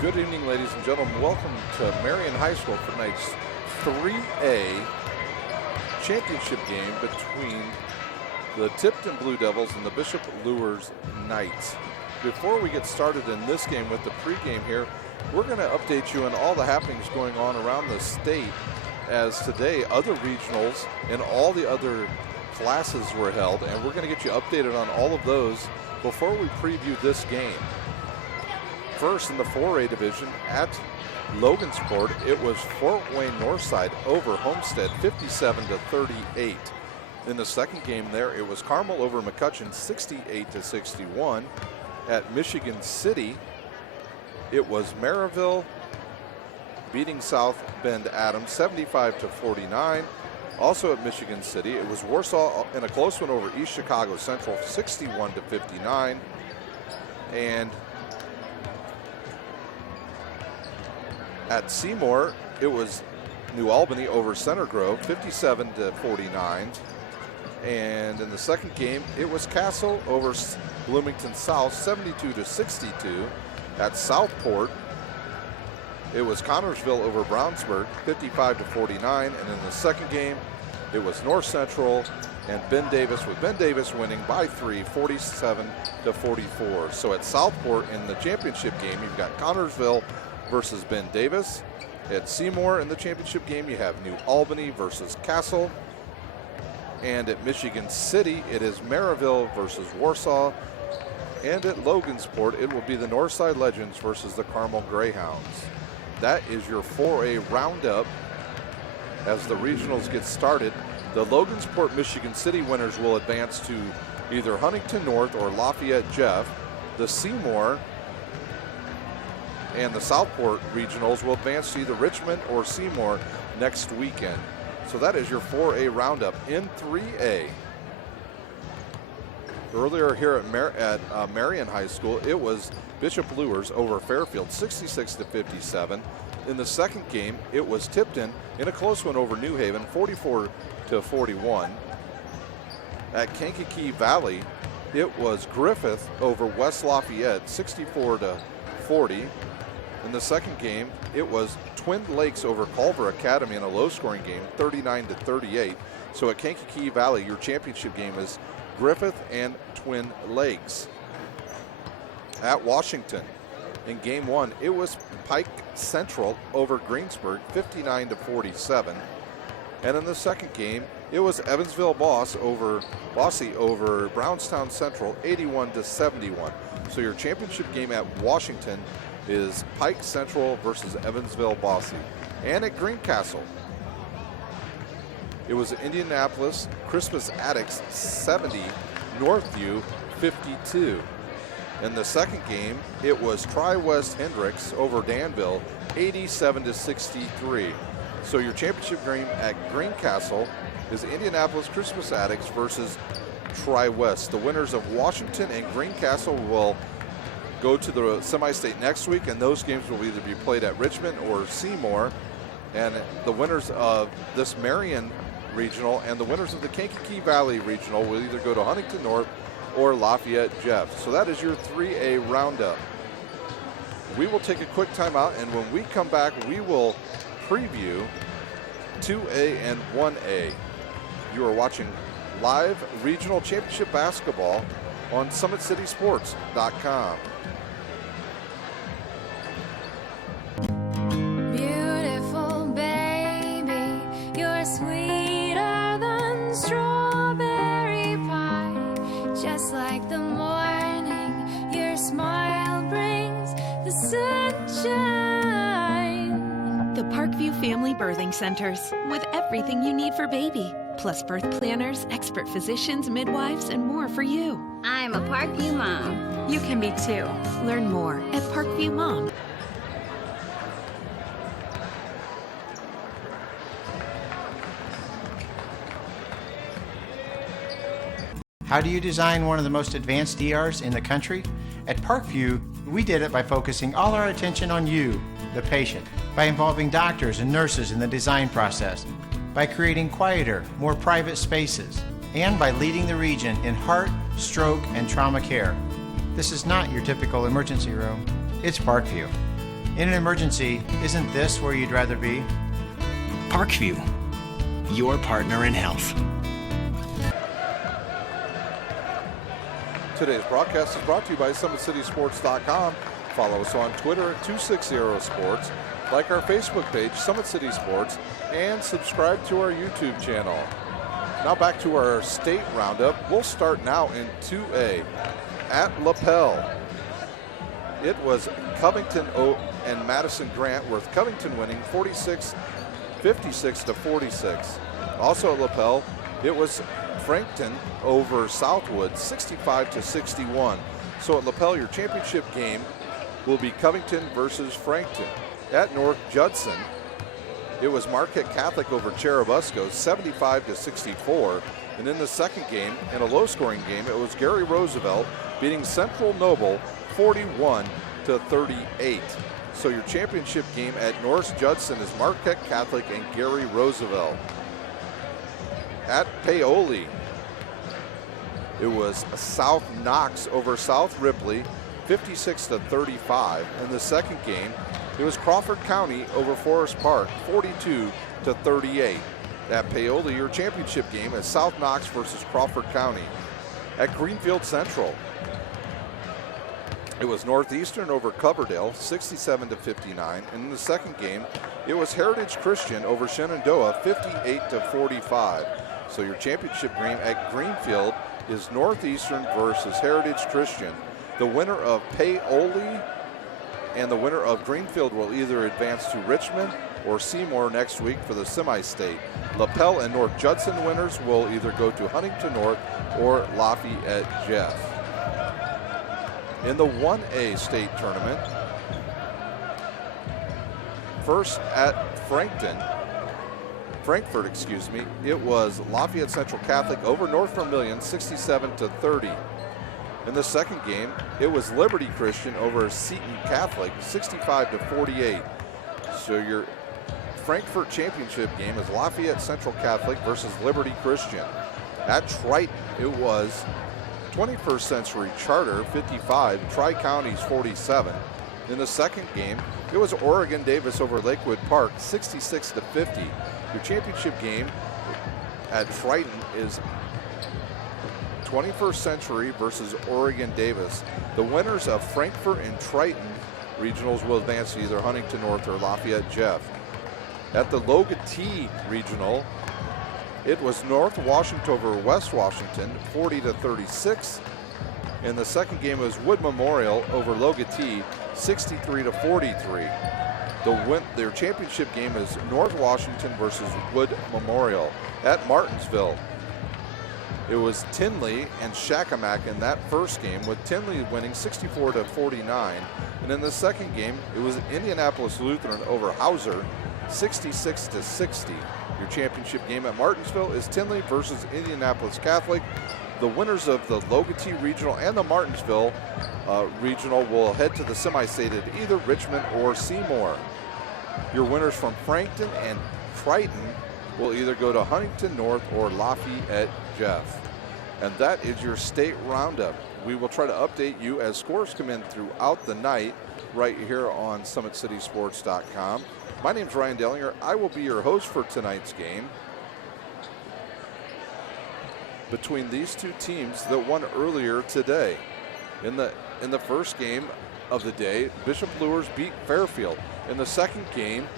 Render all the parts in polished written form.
Good evening, ladies and gentlemen. Welcome to Marion High School for tonight's 3A championship game between the Tipton Blue Devils and the Bishop Luers Knights. Before we get started in this game with the pregame here, we're going to update you on all the happenings going on around the state, as today other regionals and all the other classes were held, and we're going to get you updated on all of those before we preview this game. First, in the 4A division at Logansport, it was Fort Wayne Northside over Homestead 57-38. In the second game there, it was Carmel over McCutcheon 68-61. At Michigan City, it was Maryville beating South Bend Adams 75-49. Also at Michigan City, it was Warsaw in a close one over East Chicago Central 61-59. And at Seymour, it was New Albany over Center Grove, 57-49. And in the second game, it was Castle over Bloomington South, 72-62. At Southport, it was Connorsville over Brownsburg, 55-49. And in the second game, it was North Central and Ben Davis, with Ben Davis winning by 3, 47-44. So at Southport in the championship game, you've got Connorsville versus Ben Davis. At Seymour in the championship game, you have New Albany versus Castle. And at Michigan City, it is Maryville versus Warsaw. And at Logansport, it will be the Northside Legends versus the Carmel Greyhounds. That is your 4A roundup as the regionals get started. The Logansport Michigan City winners will advance to either Huntington North or Lafayette Jeff. The Seymour and the Southport regionals will advance to either Richmond or Seymour next weekend. So that is your 4A roundup. In 3A, earlier here at Marion High School, it was Bishop Luers over Fairfield 66-57. In the second game, it was Tipton in a close one over New Haven 44-41. At Kankakee Valley, it was Griffith over West Lafayette 64-40. In the second game, it was Twin Lakes over Culver Academy in a low-scoring game, 39-38. So at Kankakee Valley, your championship game is Griffith and Twin Lakes. At Washington, in game one, it was Pike Central over Greensburg, 59-47. And in the second game, it was Evansville Bossy over Brownstown Central, 81-71. So your championship game at Washington is Pike Central versus Evansville Bossy. And at Greencastle, it was Indianapolis Christmas Addicts 70, Northview 52. In the second game, it was Tri-West Hendricks over Danville 87-63. So your championship game at Greencastle is Indianapolis Christmas Addicts versus Tri-West. The winners of Washington and Greencastle will go to the semi-state next week, and those games will either be played at Richmond or Seymour. And the winners of this Marion regional and the winners of the Kankakee Valley regional will either go to Huntington North or Lafayette Jeff. So that is your 3A roundup. We will take a quick timeout, and when we come back, we will preview 2A and 1A. You are watching live regional championship basketball on SummitCitySports.com. Beautiful baby, you're sweeter than strawberry pie. Just like the morning, your smile brings the sunshine. The Parkview Family Birthing Centers, with everything you need for baby, plus birth planners, expert physicians, midwives, and more for you. I'm a Parkview mom. You can be too. Learn more at Parkview Mom. How do you design one of the most advanced ERs in the country? At Parkview, we did it by focusing all our attention on you, the patient, by involving doctors and nurses in the design process, by creating quieter, more private spaces, and by leading the region in heart, stroke, and trauma care. This is not your typical emergency room. It's Parkview. In an emergency, isn't this where you'd rather be? Parkview, your partner in health. Today's broadcast is brought to you by SummitCitySports.com. Follow us on Twitter at 260sports, like our Facebook page, Summit City Sports, and subscribe to our YouTube channel. Now back to our state roundup. We'll start now in 2A at LaPel. It was Covington and Madison Grant, with Covington winning 56 to 46. Also at LaPel, it was Frankton over Southwood 65 to 61. So at LaPel, your championship game will be Covington versus Frankton. At North Judson, it was Marquette Catholic over Cherubusco 75 to 64. And in the second game, in a low-scoring game, it was Gary Roosevelt beating Central Noble 41 to 38. So your championship game at North Judson is Marquette Catholic and Gary Roosevelt. At Paoli, it was South Knox over South Ripley 56 to 35. In the second game, it was Crawford County over Forest Park 42 to 38. At Paoli, your championship game is South Knox versus Crawford County. At Greenfield Central, it was Northeastern over Coverdale 67 to 59. And in the second game, it was Heritage Christian over Shenandoah 58 to 45. So your championship game at Greenfield is Northeastern versus Heritage Christian. The winner of Paoli and the winner of Greenfield will either advance to Richmond or Seymour next week for the semi-state. LaPel and North Judson winners will either go to Huntington North or Lafayette Jeff. In the 1A state tournament, first at Frankfurt, it was Lafayette Central Catholic over North Vermilion 67 to 30. In the second game, it was Liberty Christian over Seton Catholic 65 to 48. So your Frankfurt championship game is Lafayette Central Catholic versus Liberty Christian. At Triton, it was 21st Century Charter 55, Tri-Counties 47. In the second game, it was Oregon Davis over Lakewood Park 66 to 50. Your championship game at Triton is 21st Century versus Oregon Davis. The winners of Frankfurt and Triton regionals will advance to either Huntington North or Lafayette Jeff. At the Logatee regional, it was North Washington over West Washington 40 to 36. In the second game, it was Wood Memorial over Logatee 63 to 43. Their championship game is North Washington versus Wood Memorial. At Martinsville, it was Tinley and Shakamak in that first game, with Tinley winning 64 to 49. And in the second game, it was Indianapolis Lutheran over Hauser 66 to 60. Your championship game at Martinsville is Tinley versus Indianapolis Catholic. The winners of the Logatee Regional and the Martinsville Regional will head to the semi-state at either Richmond or Seymour. Your winners from Frankton and Triton will either go to Huntington North or Lafayette Jeff. And that is your state roundup. We will try to update you as scores come in throughout the night right here on SummitCitySports.com. My name is Ryan Dellinger. I will be your host for tonight's game between these two teams that won earlier today. In the first game of the day, Bishop Luers beat Fairfield. In the second game,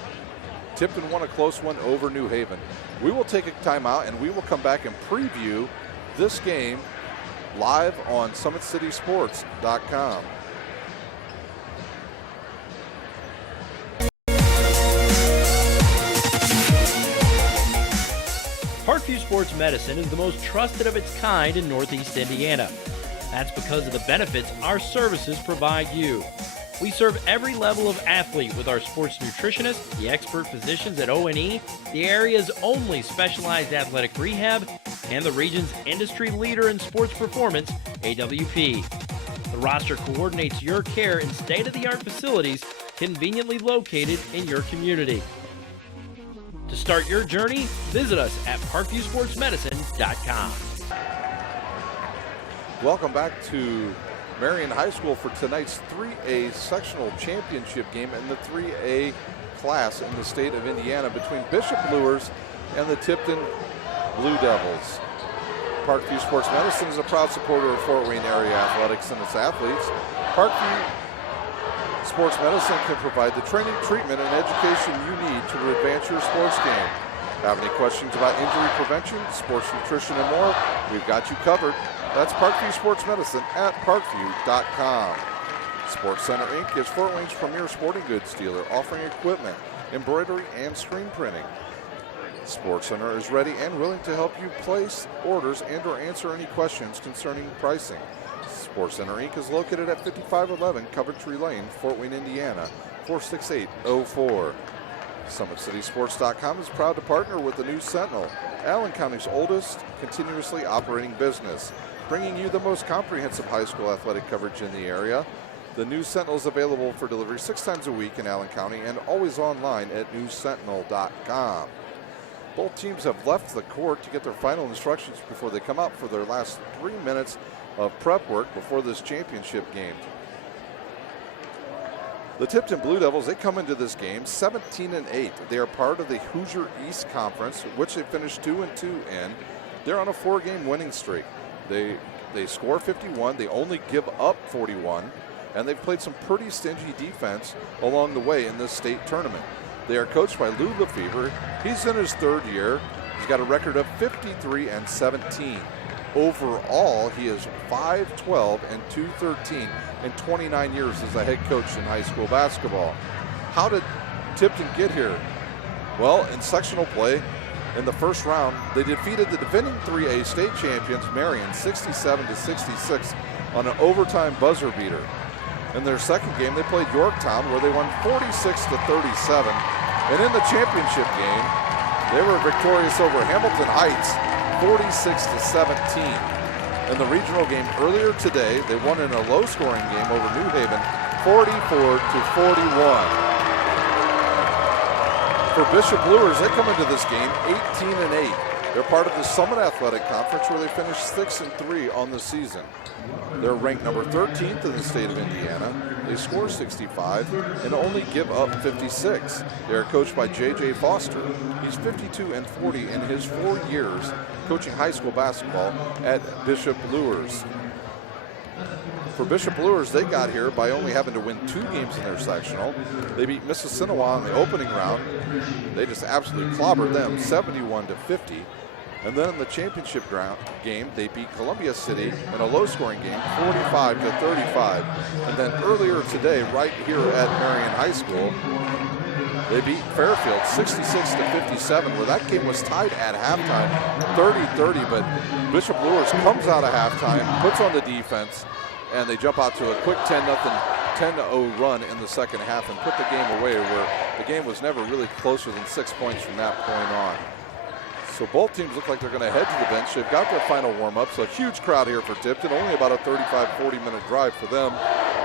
Tipton won a close one over New Haven. We will take a timeout and we will come back and preview this game live on SummitCitySports.com. Parkview Sports Medicine is the most trusted of its kind in Northeast Indiana. That's because of the benefits our services provide you. We serve every level of athlete with our sports nutritionists, the expert physicians at O&E, the area's only specialized athletic rehab, and the region's industry leader in sports performance, AWP. The roster coordinates your care in state-of-the-art facilities conveniently located in your community. To start your journey, visit us at parkviewsportsmedicine.com. Welcome back to Marion High School for tonight's 3A sectional championship game in the 3A class in the state of Indiana between Bishop Luers and the Tipton Blue Devils. Parkview Sports Medicine is a proud supporter of Fort Wayne area athletics and its athletes. Parkview Sports Medicine can provide the training, treatment, and education you need to advance your sports game. Have any questions about injury prevention, sports nutrition, and more? We've got you covered. That's Parkview Sports Medicine at parkview.com. Sports Center Inc. is Fort Wayne's premier sporting goods dealer, offering equipment, embroidery, and screen printing. Sports Center is ready and willing to help you place orders and or answer any questions concerning pricing. Sports Center Inc. is located at 5511 Coventry Lane, Fort Wayne, Indiana, 46804. SummitCitySports.com is proud to partner with the News Sentinel, Allen County's oldest continuously operating business, bringing you the most comprehensive high school athletic coverage in the area. The News Sentinel is available for delivery 6 times a week in Allen County and always online at newssentinel.com. Both teams have left the court to get their final instructions before they come out for their last 3 minutes of prep work before this championship game. The Tipton Blue Devils, they come into this game 17-8. They are part of the Hoosier East Conference, which they finished 2-2 in. They're on a 4-game winning streak. They score 51. They only give up 41. And they've played some pretty stingy defense along the way in this state tournament. They are coached by Lou Lefevre. He's in his 3rd year. He's got a record of 53-17. Overall, he is 5-12 and 2-13 in 29 years as a head coach in high school basketball. How did Tipton get here? Well, in sectional play, in the first round, they defeated the defending 3A state champions, Marion, 67-66 on an overtime buzzer beater. In their second game, they played Yorktown, where they won 46-37. And in the championship game, they were victorious over Hamilton Heights, 46-17. In the regional game earlier today, they won in a low-scoring game over New Haven, 44-41. For Bishop Luers, they come into this game 18-8. They're part of the Summit Athletic Conference, where they finished 6-3 on the season. They're ranked number 13th in the state of Indiana. They score 65 and only give up 56. They're coached by J.J. Foster. He's 52-40 in his 4 years coaching high school basketball at Bishop Luers. For Bishop Luers, they got here by only having to win 2 games in their sectional. They beat Mississinawa in the opening round. They just absolutely clobbered them, 71-50. And then in the championship game, they beat Columbia City in a low-scoring game, 45-35. And then earlier today, right here at Marion High School, they beat Fairfield 66-57, where that game was tied at halftime, 30-30. But Bishop Luers comes out of halftime, puts on the defense, and they jump out to a quick 10-0 run in the second half and put the game away, where the game was never really closer than 6 points from that point on. So both teams look like they're going to head to the bench. They've got their final warm-ups. A huge crowd here for Tipton. Only about a 35-40 minute drive for them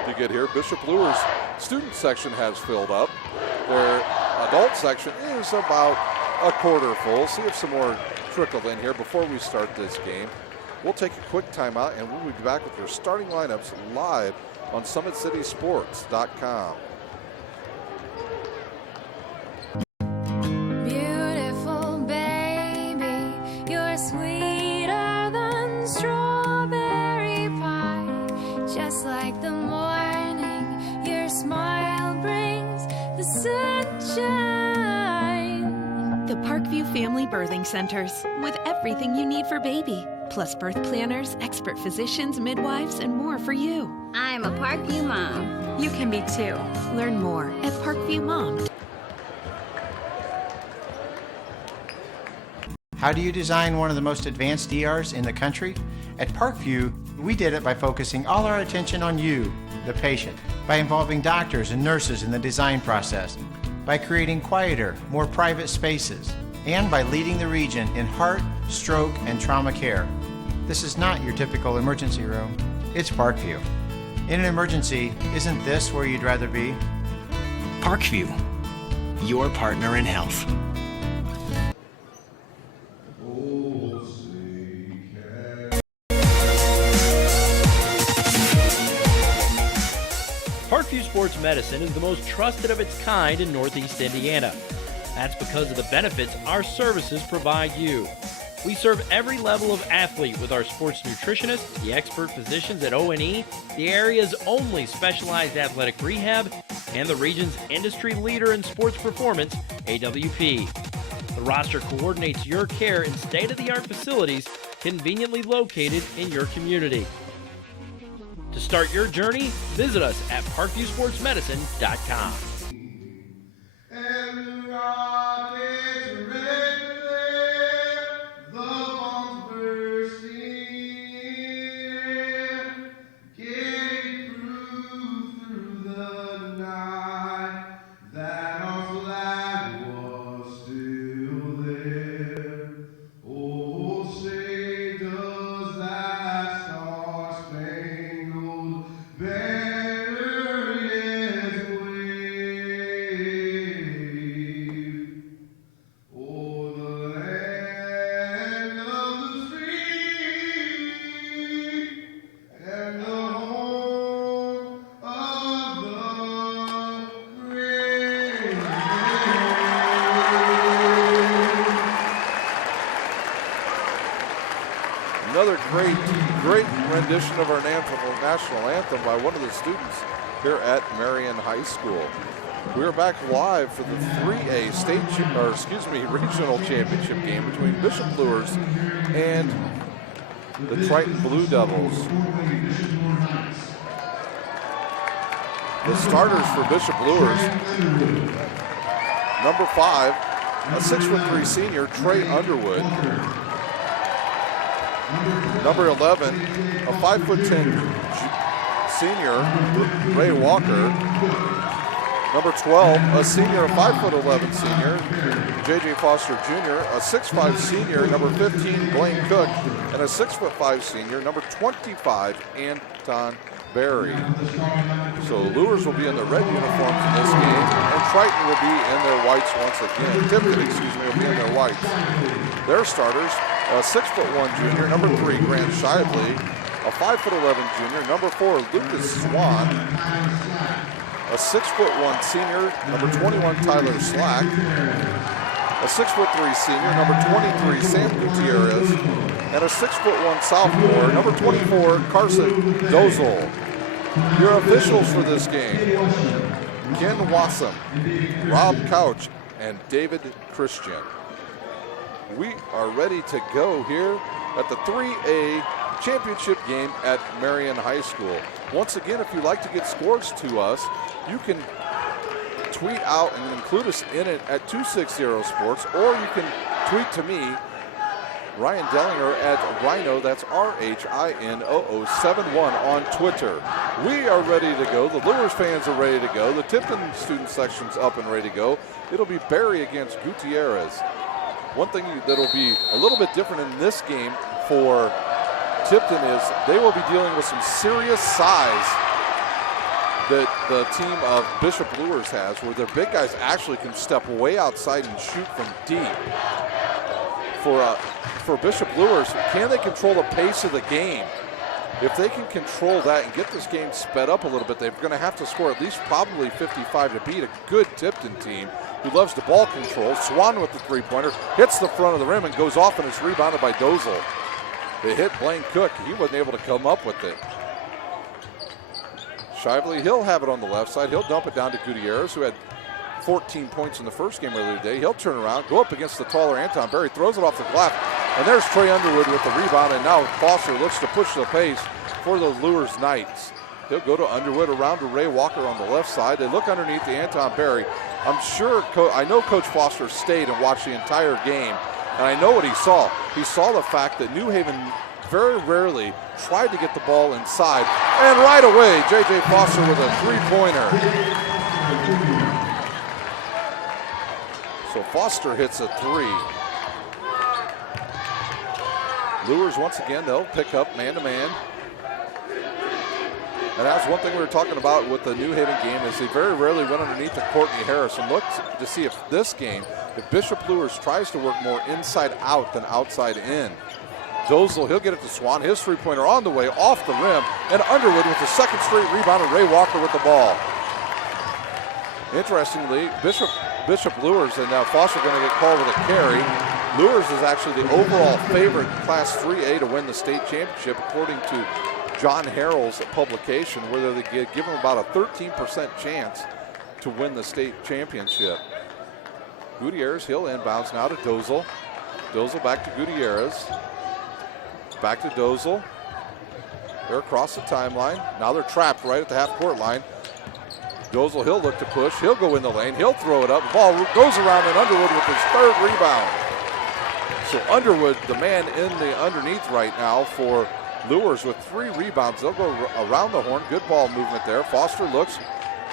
to get here. Bishop Luers' student section has filled up. Their adult section is about a quarter full. See if some more trickle in here before we start this game. We'll take a quick timeout, and we'll be back with your starting lineups live on SummitCitySports.com. Beautiful baby, you're sweeter than strawberry pie. Just like the morning, your smile brings the sunshine. The Parkview Family Birthing Centers, with everything you need for baby, plus birth planners, expert physicians, midwives, and more for you. I'm a Parkview mom. You can be too. Learn more at Parkview Mom. How do you design one of the most advanced ERs in the country? At Parkview, we did it by focusing all our attention on you, the patient, by involving doctors and nurses in the design process, by creating quieter, more private spaces, and by leading the region in heart, stroke, and trauma care. This is not your typical emergency room. It's Parkview. In an emergency, isn't this where you'd rather be? Parkview, your partner in health. Parkview Sports Medicine is the most trusted of its kind in Northeast Indiana. That's because of the benefits our services provide you. We serve every level of athlete with our sports nutritionists, the expert physicians at O&E, the area's only specialized athletic rehab, and the region's industry leader in sports performance, AWP. The roster coordinates your care in state-of-the-art facilities conveniently located in your community. To start your journey, visit us at parkviewsportsmedicine.com. Another great rendition of our national anthem by one of the students here at Marion High School. We are back live for the 3A regional championship game between Bishop Luers and the Triton Blue Devils. The starters for Bishop Luers, number 5, a 6'3" senior, Trey Underwood. Number 11, a 5'10" senior, Ray Walker. Number 12, a senior, a 5'11" senior, J.J. Foster Jr., a 6'5" senior, number 15, Blaine Cook, and a 6'5" senior, number 25, Anton Berry. So Luers will be in the red uniforms in this game, and Triton will be in their whites once again. Tipton, will be in their whites. Their starters, a 6'1" junior, number 3, Grant Shively, a 5'11" junior, number 4, Lucas Swan, a 6'1" senior, number 21, Tyler Slack, a 6'3" senior, number 23, Sam Gutierrez, and a 6'1" sophomore, number 24, Carson Dozel. Your officials for this game, Ken Wassam, Rob Couch, and David Christian. We are ready to go here at the 3A championship game at Marion High School. Once again, if you'd like to get scores to us, you can tweet out and include us in it at 260 Sports, or you can tweet to me, Ryan Dellinger, at Rhino, that's RHINOO71 on Twitter. We are ready to go. The Luers fans are ready to go. The Tipton student section's up and ready to go. It'll be Berry against Gutierrez. One thing that'll be a little bit different in this game for Tipton is they will be dealing with some serious size that the team of Bishop Luers has, where their big guys actually can step way outside and shoot from deep. For Bishop Luers, can they control the pace of the game? If they can control that and get this game sped up a little bit, they're going to have to score at least probably 55 to beat a good Tipton team who loves the ball control. Swan with the three-pointer, hits the front of the rim and goes off, and it's rebounded by Dozel. They hit Blaine Cook. He wasn't able to come up with it. Shively, he'll have it on the left side. He'll dump it down to Gutierrez, who had 14 points in the first game earlier today. He'll turn around, go up against the taller Anton Berry, throws it off the glass, and there's Trey Underwood with the rebound, and now Foster looks to push the pace for the Luers Knights. He'll go to Underwood, around to Ray Walker on the left side. They look underneath the Anton Berry. I'm sure, I know Coach Foster stayed and watched the entire game, and I know what he saw. He saw the fact that New Haven very rarely tried to get the ball inside, and right away, J.J. Foster with a three-pointer. So Foster hits a three. Luers, once again, they'll pick up man-to-man. And that's one thing we were talking about with the New Haven game, is they very rarely went underneath to Courtney Harris and looked to see if this game, if Bishop Luers tries to work more inside out than outside in. Dozel, he'll get it to Swan. His three-pointer on the way, off the rim, and Underwood with the second straight rebound, and Ray Walker with the ball. Interestingly, Bishop Luers and now Foster going to get called with a carry. Luers is actually the overall favorite in Class 3A to win the state championship, according to John Harrell's publication, where they give them about a 13% chance to win the state championship. Gutierrez, he'll inbounds now to Dozel. Dozel back to Gutierrez. Back to Dozel. They're across the timeline. Now they're trapped right at the half-court line. Dozel, he'll look to push. He'll go in the lane. He'll throw it up. The ball goes around, and Underwood with his third rebound. So Underwood, the man in the underneath right now for Luers with 3 rebounds. They'll go around the horn. Good ball movement there. Foster looks.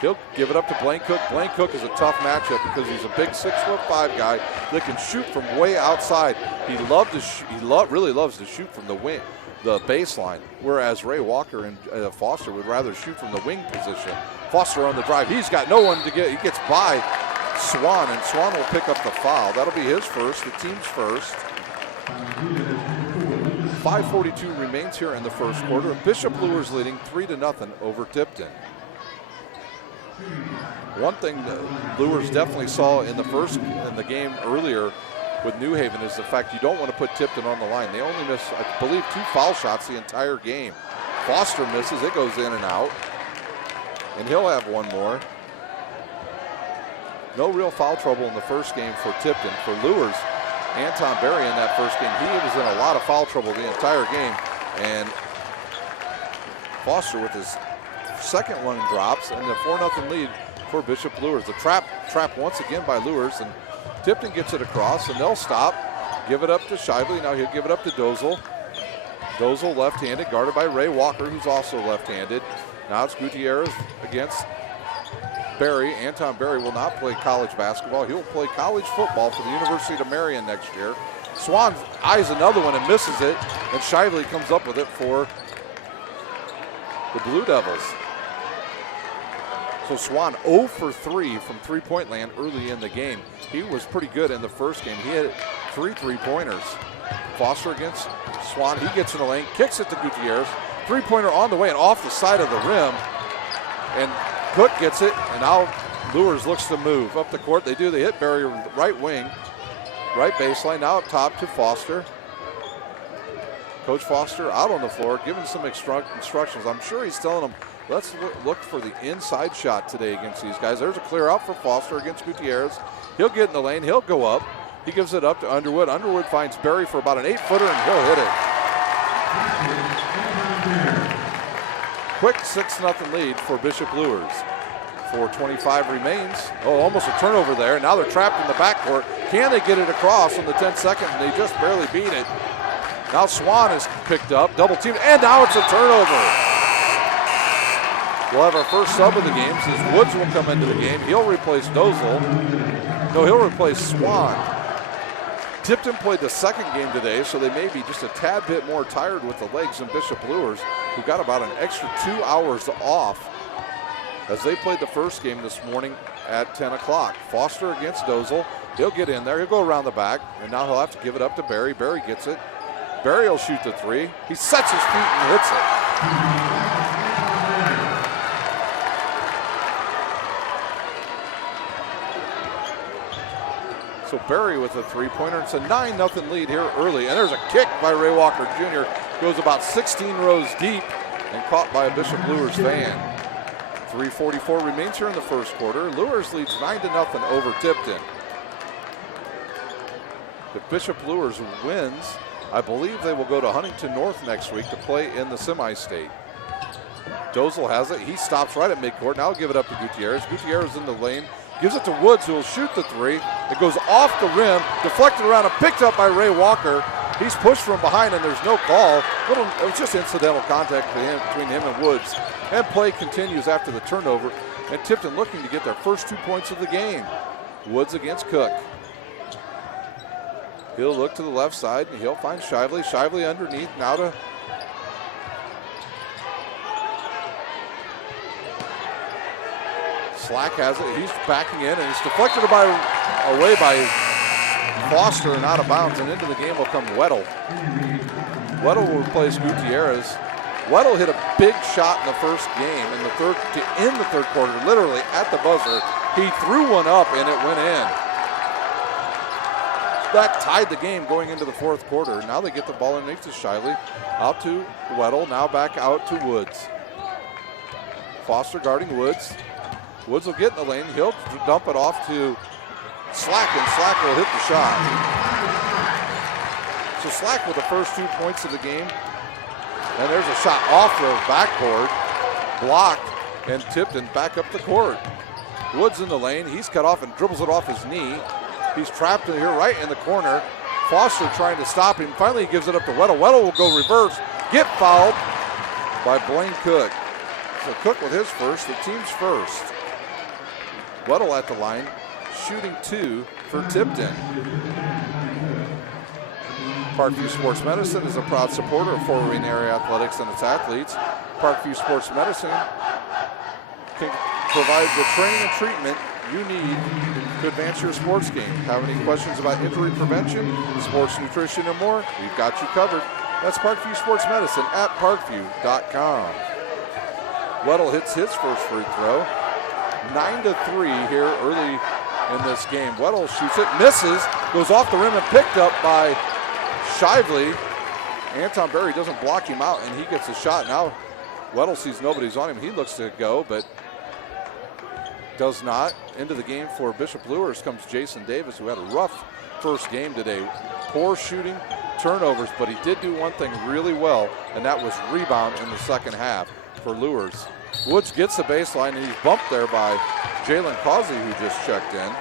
He'll give it up to Blaine Cook. Blaine Cook is a tough matchup because he's a big 6'5" guy that can shoot from way outside. He really loves to shoot from the wing, the baseline, whereas Ray Walker and Foster would rather shoot from the wing position. Foster on the drive. He's got no one to get. He gets by Swan, and Swan will pick up the foul. That'll be his first, the team's first. 5:42 remains here in the first quarter. Bishop Luers leading 3-0 over Tipton. One thing that Luers definitely saw in the game earlier with New Haven is the fact you don't want to put Tipton on the line. They only miss, I believe, 2 foul shots the entire game. Foster misses, it goes in and out. And he'll have one more. No real foul trouble in the first game for Tipton. For Luers, Anton Berry in that first game, he was in a lot of foul trouble the entire game. And Foster with his second one drops, and the 4-0 lead for Bishop Luers. The trap once again by Luers, and Tipton gets it across, and they'll stop. Give it up to Shively. Now he'll give it up to Dozel. Dozel left-handed, guarded by Ray Walker, who's also left-handed. Now it's Gutierrez against Berry. Anton Berry will not play college basketball. He'll play college football for the University of Marion next year. Swan eyes another one and misses it, and Shively comes up with it for the Blue Devils. So Swan 0 for 3 from three-point land early in the game. He was pretty good in the first game. He hit 3 3-pointers. Foster against Swan. He gets in the lane, kicks it to Gutierrez. Three-pointer on the way and off the side of the rim. And Cook gets it, and now Luers looks to move up the court. They do. They hit Berry right wing, right baseline. Now up top to Foster. Coach Foster out on the floor, giving some instructions. I'm sure he's telling them, let's look for the inside shot today against these guys. There's a clear out for Foster against Gutierrez. He'll get in the lane. He'll go up. He gives it up to Underwood. Underwood finds Berry for about an 8-footer, and he'll hit it. Quick 6-0 lead for Bishop Luers. 4:25 remains. Oh, almost a turnover there. Now they're trapped in the backcourt. Can they get it across on the 10-second? And they just barely beat it. Now Swan is picked up, double teamed, and now it's a turnover. We'll have our first sub of the game since Woods will come into the game. He'll replace Dozel. No, he'll replace Swan. Tipton played the second game today, so they may be just a tad bit more tired with the legs than Bishop Luers, who got about an extra 2 hours off as they played the first game this morning at 10 o'clock. Foster against Dozel. He'll get in there. He'll go around the back, and now he'll have to give it up to Berry. Berry gets it. Berry will shoot the 3. He sets his feet and hits it. So Berry with a 3-pointer. It's a 9-0 lead here early. And there's a kick by Ray Walker Jr. Goes about 16 rows deep and caught by a Bishop Luers fan. 3:44 remains here in the first quarter. Luers leads 9-0 over Tipton. If Bishop Luers wins, I believe they will go to Huntington North next week to play in the semi-state. Dozel has it. He stops right at midcourt. Now he'll give it up to Gutierrez. Gutierrez in the lane. Gives it to Woods, who will shoot the 3. It goes off the rim, deflected around and picked up by Ray Walker. He's pushed from behind and there's no call. It was just incidental contact between him and Woods. And play continues after the turnover. And Tipton looking to get their first 2 points of the game. Woods against Cook. He'll look to the left side and he'll find Shively. Shively underneath now to Slack has it. He's backing in, and it's deflected away by Foster and out of bounds, and into the game will come Weddle. Weddle will replace Gutierrez. Weddle hit a big shot in the first game in the third quarter, literally at the buzzer. He threw one up and it went in. That tied the game going into the fourth quarter. Now they get the ball underneath to Shiley. Out to Weddle, now back out to Woods. Foster guarding Woods. Woods will get in the lane. He'll dump it off to Slack, and Slack will hit the shot. So Slack with the first 2 points of the game. And there's a shot off the backboard, blocked, and Tipton back up the court. Woods in the lane. He's cut off and dribbles it off his knee. He's trapped in here right in the corner. Foster trying to stop him. Finally, he gives it up to Weddle. Weddle will go reverse, get fouled by Blaine Cook. So Cook with his first, the team's first. Weddle at the line, shooting 2 for Tipton. Parkview Sports Medicine is a proud supporter of Fort Wayne area athletics and its athletes. Parkview Sports Medicine can provide the training and treatment you need to advance your sports game. Have any questions about injury prevention, sports nutrition, and more? We've got you covered. That's Parkview Sports Medicine at parkview.com. Weddle hits his first free throw. 9-3 here early in this game. Weddle shoots it, misses, goes off the rim and picked up by Shively. Anton Berry doesn't block him out, and he gets a shot. Now Weddle sees nobody's on him. He looks to go, but does not. Into the game for Bishop Luers comes Jason Davis, who had a rough first game today. Poor shooting, turnovers, but he did do one thing really well, and that was rebound in the second half for Luers. Woods gets the baseline, and he's bumped there by Jalen Causey, who just checked in.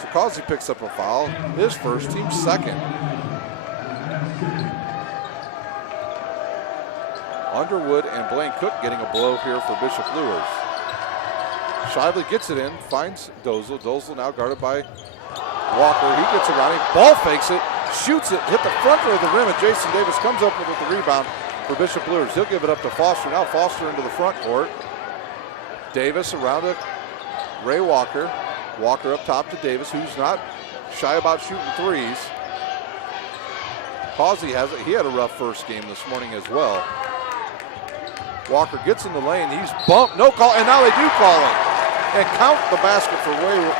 So Causey picks up a foul, his first, team second. Underwood and Blaine Cook getting a blow here for Bishop Luers. Shively gets it in, finds Dozel. Dozel now guarded by Walker. He gets around him, ball fakes it, shoots it, hit the front of the rim, and Jason Davis comes up with the rebound for Bishop Luers. He'll give it up to Foster. Now Foster into the front court. Davis around it. Ray Walker. Walker up top to Davis, who's not shy about shooting threes. Causey has it. He had a rough first game this morning as well. Walker gets in the lane. He's bumped. No call. And now they do call it. And count the basket for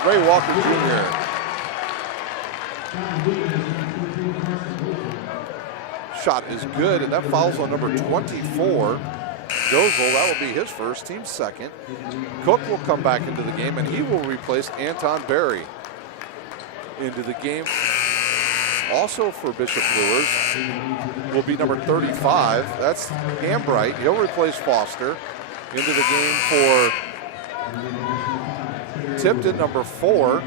Ray Walker Jr. Shot is good, and that fouls on number 24. Dozel, that will be his first, team second. Cook will come back into the game, and he will replace Anton Berry. Into the game also for Bishop Luers will be number 35. That's Hambright. He'll replace Foster. Into the game for Tipton, number 4,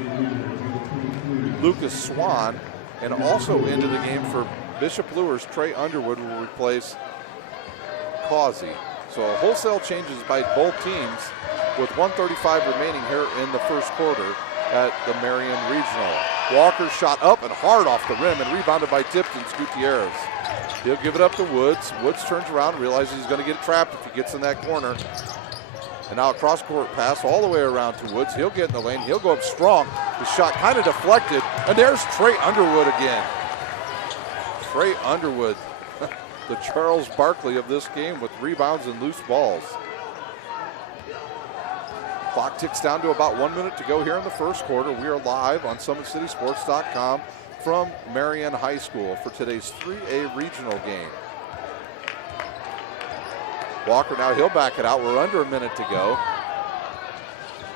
Lucas Swan. And also into the game for Bishop Luers, Trey Underwood will replace Causey. So wholesale changes by both teams with 1:35 remaining here in the first quarter at the Marion Regional. Walker shot up and hard off the rim and rebounded by Tipton's Gutierrez. He'll give it up to Woods. Woods turns around, realizes he's going to get trapped if he gets in that corner. And now a cross-court pass all the way around to Woods. He'll get in the lane. He'll go up strong. The shot kind of deflected. And there's Trey Underwood again. Trey Underwood, the Charles Barkley of this game with rebounds and loose balls. Clock ticks down to about 1 minute to go here in the first quarter. We are live on SummitCitySports.com from Marion High School for today's 3A regional game. Walker now, he'll back it out. We're under a minute to go.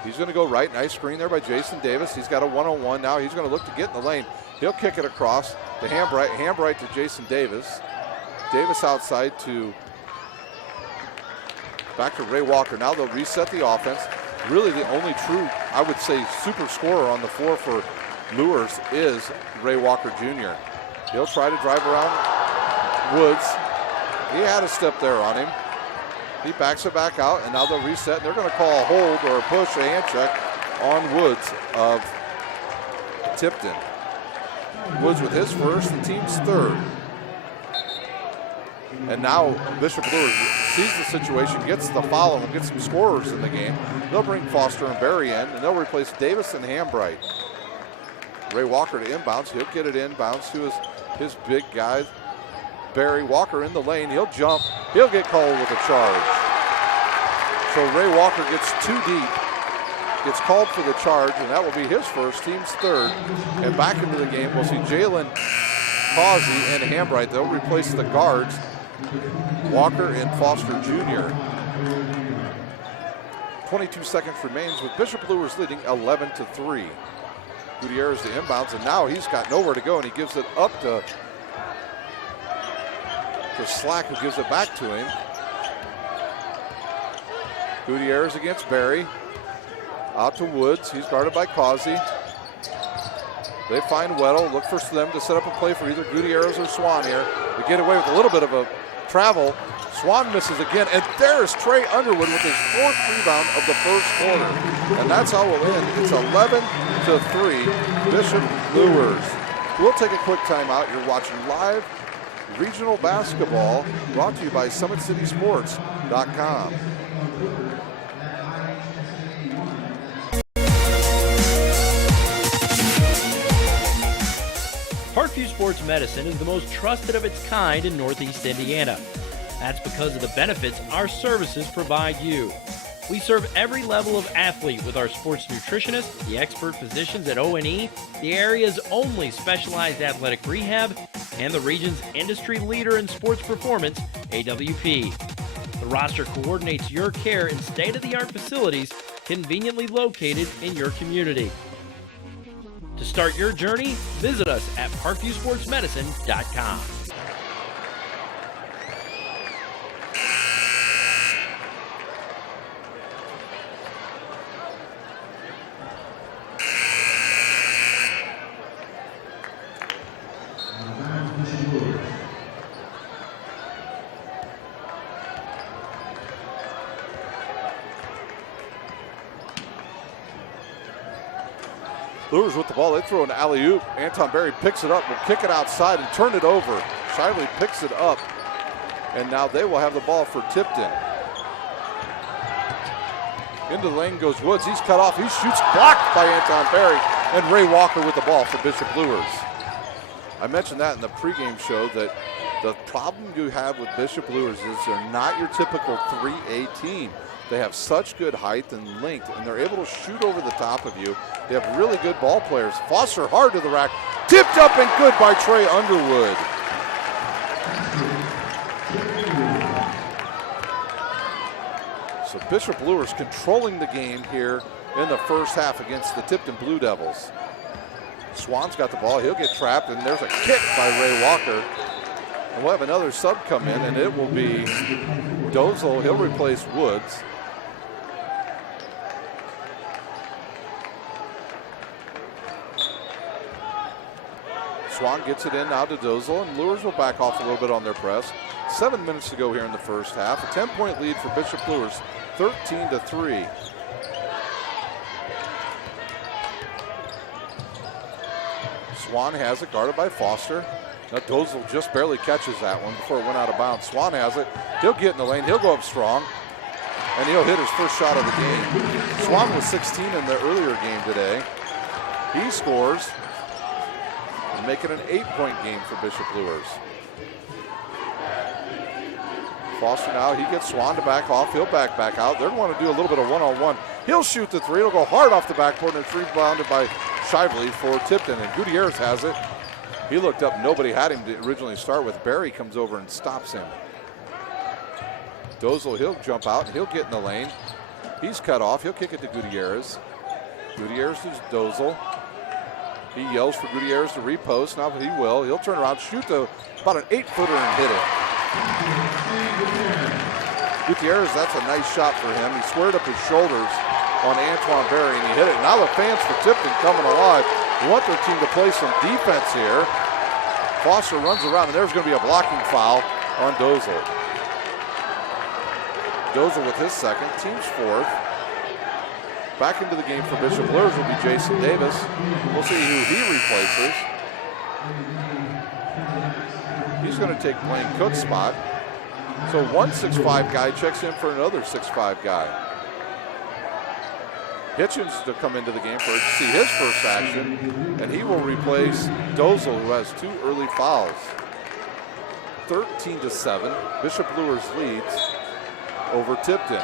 He's going to go right. Nice screen there by Jason Davis. He's got a one-on-one now. He's going to look to get in the lane. He'll kick it across to Hambright. Hambright to Jason Davis. Davis outside to back to Ray Walker. Now they'll reset the offense. Really the only true, I would say, super scorer on the floor for Luers is Ray Walker Jr. He'll try to drive around Woods. He had a step there on him. He backs it back out, and now they'll reset. And they're going to call a hold or a push, a hand check on Woods of Tipton. Woods with his first, the team's third. And now Bishop Luers sees the situation, gets the foul, and will get some scorers in the game. They'll bring Foster and Berry in, and they'll replace Davis and Hambright. Ray Walker to inbounds. He'll get it inbounds to his big guy, Barry. Walker in the lane. He'll jump. He'll get called with a charge. So Ray Walker gets too deep. Gets called for the charge, and that will be his first, team's third. And back into the game, we'll see Jalen Causey and Hambright. They'll replace the guards, Walker and Foster Jr. 22 seconds remains with Bishop Luers leading 11-3. Gutierrez to inbounds, and now he's got nowhere to go, and he gives it up to Slack, who gives it back to him. Gutierrez against Barry. Out to Woods. He's guarded by Causey. They find Weddle. Look for them to set up a play for either Gutierrez or Swan here. They get away with a little bit of a travel. Swan misses again, and there's Trey Underwood with his fourth rebound of the first quarter. And that's how we'll end. It's 11-3, Bishop Luers. We'll take a quick timeout. You're watching live regional basketball brought to you by SummitCitySports.com. Parkview Sports Medicine is the most trusted of its kind in Northeast Indiana. That's because of the benefits our services provide you. We serve every level of athlete with our sports nutritionists, the expert physicians at O&E, the area's only specialized athletic rehab, and the region's industry leader in sports performance, AWP. The roster coordinates your care in state-of-the-art facilities conveniently located in your community. To start your journey, visit us at parkviewsportsmedicine.com. Luers with the ball. They throw an alley-oop. Anton Berry picks it up, will kick it outside and turn it over. Shively picks it up, and now they will have the ball for Tipton. Into the lane goes Woods. He's cut off. He shoots, blocked by Anton Berry, and Ray Walker with the ball for Bishop Luers. I mentioned that in the pregame show that the problem you have with Bishop Luers is they're not your typical 3A team. They have such good height and length, and they're able to shoot over the top of you. They have really good ball players. Foster hard to the rack. Tipped up and good by Trey Underwood. So Bishop Luers controlling the game here in the first half against the Tipton Blue Devils. Swan's got the ball. He'll get trapped, and there's a kick by Ray Walker. And we'll have another sub come in, and it will be Dozel. He'll replace Woods. Swan gets it in now to Dozel, and Luers will back off a little bit on their press. 7 minutes to go here in the first half. A 10-point lead for Bishop Luers, 13-3. Swan has it, guarded by Foster. Now Dozel just barely catches that one before it went out of bounds. Swan has it. He'll get in the lane. He'll go up strong, and he'll hit his first shot of the game. Swan was 16 in the earlier game today. He scores, and make it an 8-point game for Bishop Luers. Foster now, he gets Swan to back off. He'll back out. They're going to do a little bit of one-on-one. He'll shoot the three. It'll go hard off the backboard, and it's rebounded by Shively for Tipton, and Gutierrez has it. He looked up. Nobody had him to originally start with. Barry comes over and stops him. Dozel, he'll jump out, and he'll get in the lane. He's cut off. He'll kick it to Gutierrez. Gutierrez to Dozel. He yells for Gutierrez to repost. Now he will. He'll turn around, shoot about an 8-footer and hit it. Gutierrez, that's a nice shot for him. He squared up his shoulders on Antoine Berry, and he hit it. Now the fans for Tipton coming alive. They want their team to play some defense here. Foster runs around, and there's going to be a blocking foul on Dozel. Dozel with his second, team's fourth. Back into the game for Bishop Luers will be Jason Davis. We'll see who he replaces. He's going to take Blaine Cook's spot. So one 6'5" guy checks in for another 6'5" guy. Hitchens to come into the game to see his first action, and he will replace Dozel, who has 2 early fouls. 13-7. Bishop Luers leads over Tipton.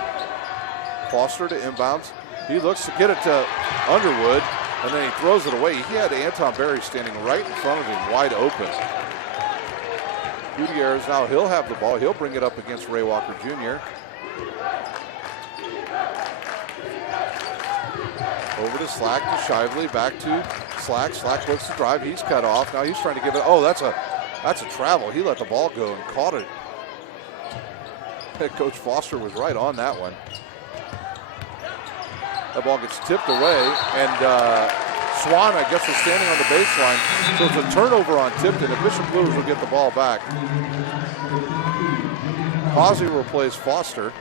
Foster to inbounds. He looks to get it to Underwood, and then he throws it away. He had Anton Berry standing right in front of him, wide open. Gutierrez now, he'll have the ball. He'll bring it up against Ray Walker Jr. Over to Slack to Shively, back to Slack. Slack looks to drive. He's cut off. Now he's trying to give it. Oh, that's a travel. He let the ball go and caught it. Coach Foster was right on that one. That ball gets tipped away, and Swan, I guess, was standing on the baseline. So it's a turnover on Tipton, and Bishop Luers will get the ball back. Causey will replace Foster.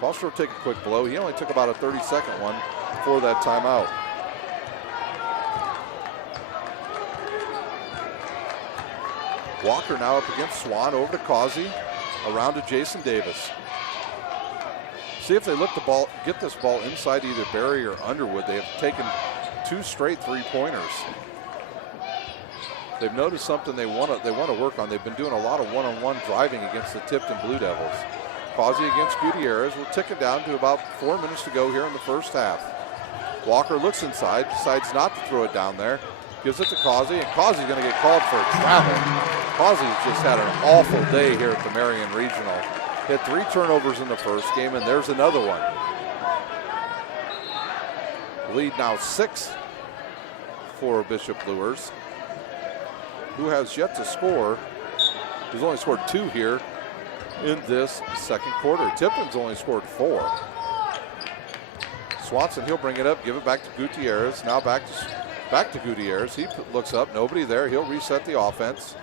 Foster will take a quick blow. He only took about a 30-second one for that timeout. Walker now up against Swan, over to Causey, around to Jason Davis. See if they look the ball, get this ball inside either Berry or Underwood. They have taken 2 straight three-pointers. They've noticed something they want to work on. They've been doing a lot of one-on-one driving against the Tipton Blue Devils. Causey against Gutierrez. We'll tick it down to about 4 minutes to go here in the first half. Walker looks inside, decides not to throw it down there. Gives it to Causey, and Causey's going to get called for a travel. Causey's just had an awful day here at the Marion Regional. Hit 3 turnovers in the first game, and there's another one. Lead now 6 for Bishop Luers, who has yet to score. He's only scored 2 here in this second quarter. Tipton's only scored 4. Swanson, he'll bring it up, give it back to Gutierrez. Now back to Gutierrez. He looks up, nobody there. He'll reset the offense.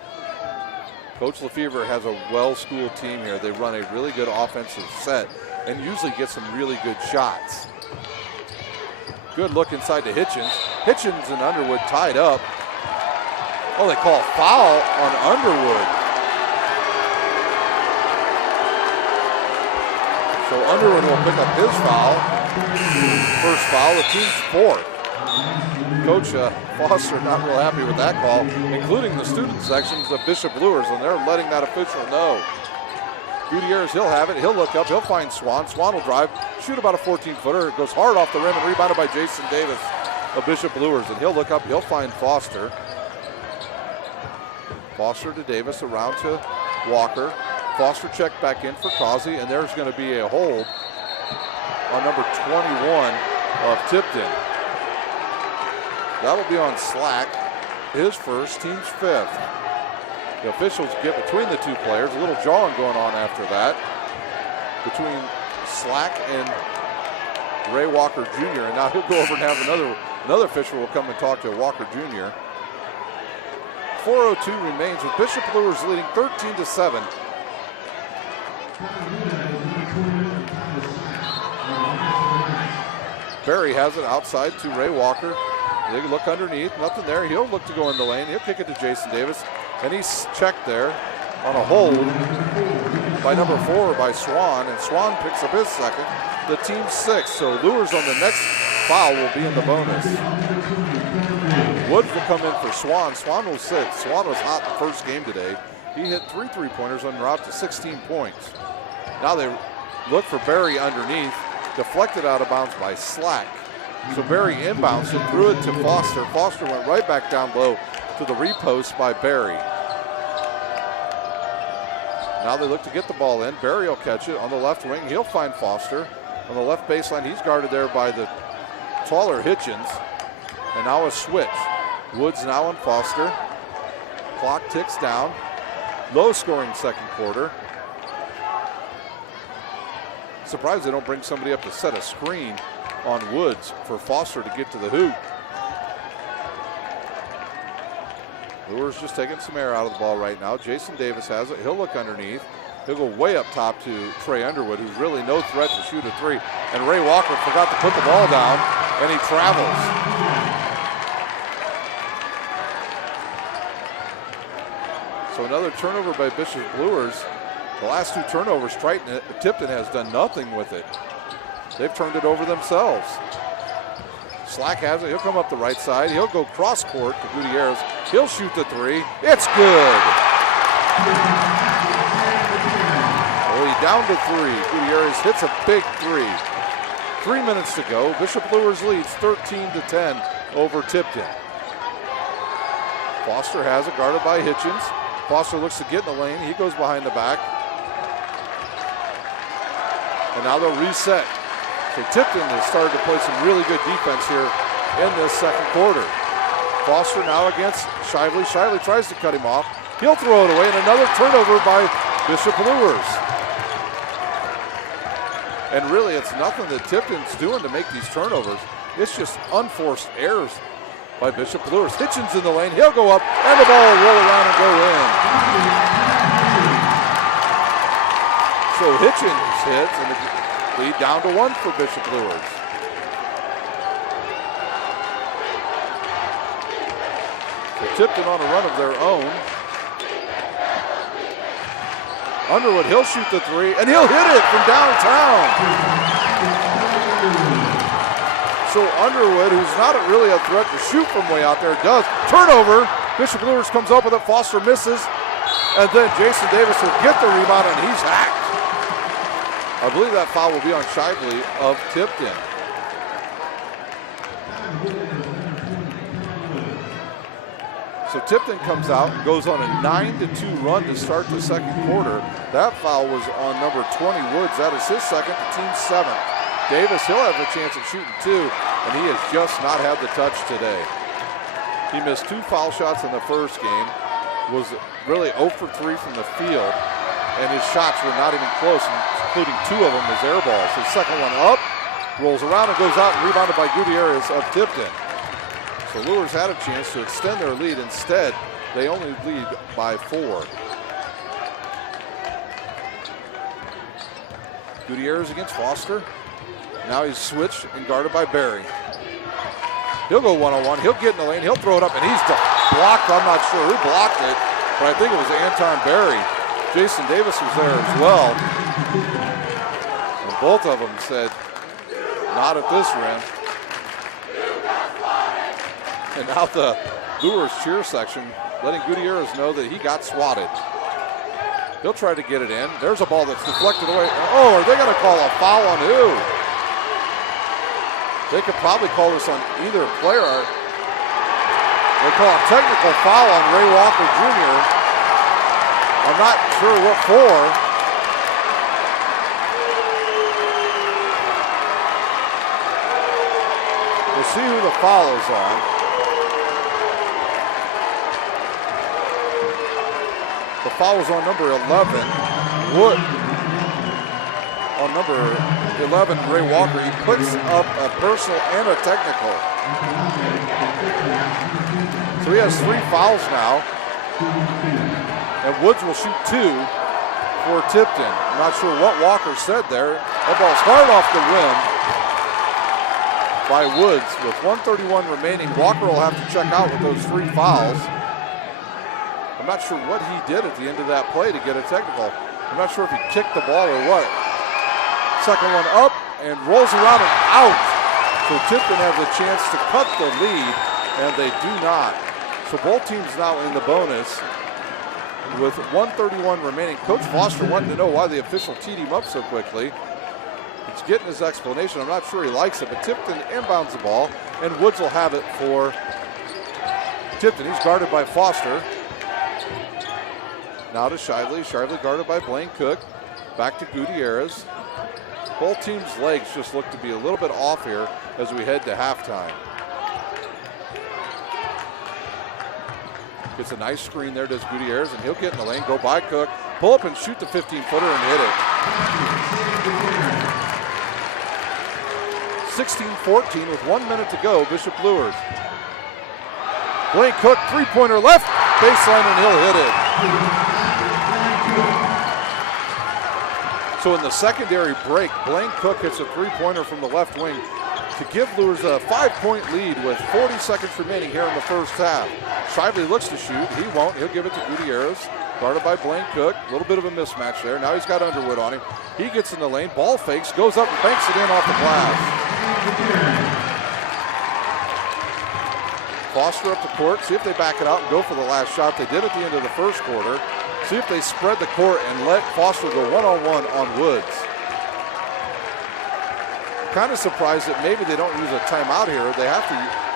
Coach Lefevre has a well-schooled team here. They run a really good offensive set and usually get some really good shots. Good look inside to Hitchens. Hitchens and Underwood tied up. Oh, they call foul on Underwood. So Underwood will pick up his foul. First foul, the team's 4th. Coach Foster not real happy with that call, including the student sections of Bishop Luers, and they're letting that official know. Gutierrez, he'll have it. He'll look up. He'll find Swan. Swan will drive, shoot about a 14-footer. It goes hard off the rim and rebounded by Jason Davis of Bishop Luers, and he'll look up. He'll find Foster. Foster to Davis, around to Walker. Foster checked back in for Causey, and there's going to be a hold on number 21 of Tipton. That'll be on Slack, his first, team's 5th. The officials get between the 2 players. A little jawing going on after that between Slack and Ray Walker Jr. And now he'll go over and have another official will come and talk to Walker Jr. 4:02 remains with Bishop Luers leading 13-7. Berry has it outside to Ray Walker. They look underneath, nothing there. He'll look to go in the lane. He'll kick it to Jason Davis, and he's checked there on a hold by number 4 by Swan, and Swan picks up his second. The team's 6th, so Luers on the next foul will be in the bonus. Woods will come in for Swan. Swan will sit. Swan was hot in the first game today. He hit 3 three-pointers and route to 16 points. Now they look for Berry underneath, deflected out of bounds by Slack. So Berry inbounds and threw it to Foster. Foster went right back down low to the repost by Berry. Now they look to get the ball in. Berry will catch it on the left wing. He'll find Foster. On the left baseline, he's guarded there by the taller Hitchens. And now a switch. Woods now on Foster. Clock ticks down. Low scoring second quarter. Surprised they don't bring somebody up to set a screen on Woods for Foster to get to the hoop. Luers just taking some air out of the ball right now. Jason Davis has it. He'll look underneath. He'll go way up top to Trey Underwood, who's really no threat to shoot a 3. And Ray Walker forgot to put the ball down, and he travels. So another turnover by Bishop Luers. The last 2 turnovers, Tipton has done nothing with it. They've turned it over themselves. Slack has it. He'll come up the right side. He'll go cross court to Gutierrez. He'll shoot the 3. It's good. down to 3. Gutierrez hits a big 3. 3 minutes to go. Bishop Luers leads 13-10 over Tipton. Foster has it, guarded by Hitchens. Foster looks to get in the lane. He goes behind the back. And now they'll reset. So Tipton has started to play some really good defense here in this second quarter. Foster now against Shively. Shively tries to cut him off. He'll throw it away, and another turnover by Bishop Luers. And really, it's nothing that Tipton's doing to make these turnovers. It's just unforced errors by Bishop Luers. Hitchens in the lane. He'll go up, and the ball will roll around and go in. So Hitchens hits, and the lead down to 1 for Bishop Luers. So Tipton on a run of their own. Underwood, he'll shoot the 3, and he'll hit it from downtown. So Underwood, who's not really a threat to shoot from way out there, does. Turnover. Bishop Luers comes up with it. Foster misses. And then Jason Davis will get the rebound, and he's hacked. I believe that foul will be on Shively of Tipton. So Tipton comes out and goes on a 9-2 run to start the second quarter. That foul was on number 20, Woods. That is his second, the team's 7th. Davis, he'll have a chance of shooting 2, and he has just not had the touch today. He missed 2 foul shots in the first game, was really 0 for 3 from the field, and his shots were not even close, including 2 of them as air balls. His second one up, rolls around and goes out and rebounded by Gutierrez of Tipton. So Luers had a chance to extend their lead. Instead, they only lead by 4. Gutierrez against Foster. Now he's switched and guarded by Barry. He'll go one-on-one. He'll get in the lane. He'll throw it up, and he's blocked. I'm not sure who blocked it, but I think it was Anton Barry. Jason Davis was there as well. And both of them said, not at this rim. And now the Luers cheer section letting Gutierrez know that he got swatted. He'll try to get it in. There's a ball that's deflected away. Oh, are they going to call a foul on who? They could probably call this on either player. They call a technical foul on Ray Walker Jr. I'm not sure what for. We'll see who the foul is on. The foul is on number 11, Wood. On number 11, Ray Walker. He puts up a personal and a technical. So he has 3 fouls now. And Woods will shoot 2 for Tipton. I'm not sure what Walker said there. That ball's hard off the rim by Woods. With 1:31 remaining, Walker will have to check out with those 3 fouls. I'm not sure what he did at the end of that play to get a technical. I'm not sure if he kicked the ball or what. Second one up and rolls around and out. So Tipton has a chance to cut the lead, and they do not. So both teams now in the bonus with 1:31 remaining. Coach Foster wanted to know why the official teed him up so quickly. He's getting his explanation. I'm not sure he likes it, but Tipton inbounds the ball, and Woods will have it for Tipton. He's guarded by Foster. Now to Shively. Shively guarded by Blaine Cook. Back to Gutierrez. Both teams' legs just look to be a little bit off here as we head to halftime. Gets a nice screen there, does Gutierrez, and he'll get in the lane, go by Cook, pull up and shoot the 15-footer and hit it. 16-14 with 1 minute to go, Bishop Luers. Blaine Cook, 3-pointer left, baseline, and he'll hit it. So in the secondary break, Blaine Cook hits a 3-pointer from the left wing to give Luers a 5-point lead with 40 seconds remaining here in the first half. Shively looks to shoot. He won't. He'll give it to Gutierrez. Guarded by Blaine Cook. A little bit of a mismatch there. Now he's got Underwood on him. He gets in the lane. Ball fakes. Goes up and banks it in off the glass. Foster up the court. See if they back it out and go for the last shot. They did at the end of the first quarter. See if they spread the court and let Foster go one-on-one on Woods. Kind of surprised that maybe they don't use a timeout here. They have to.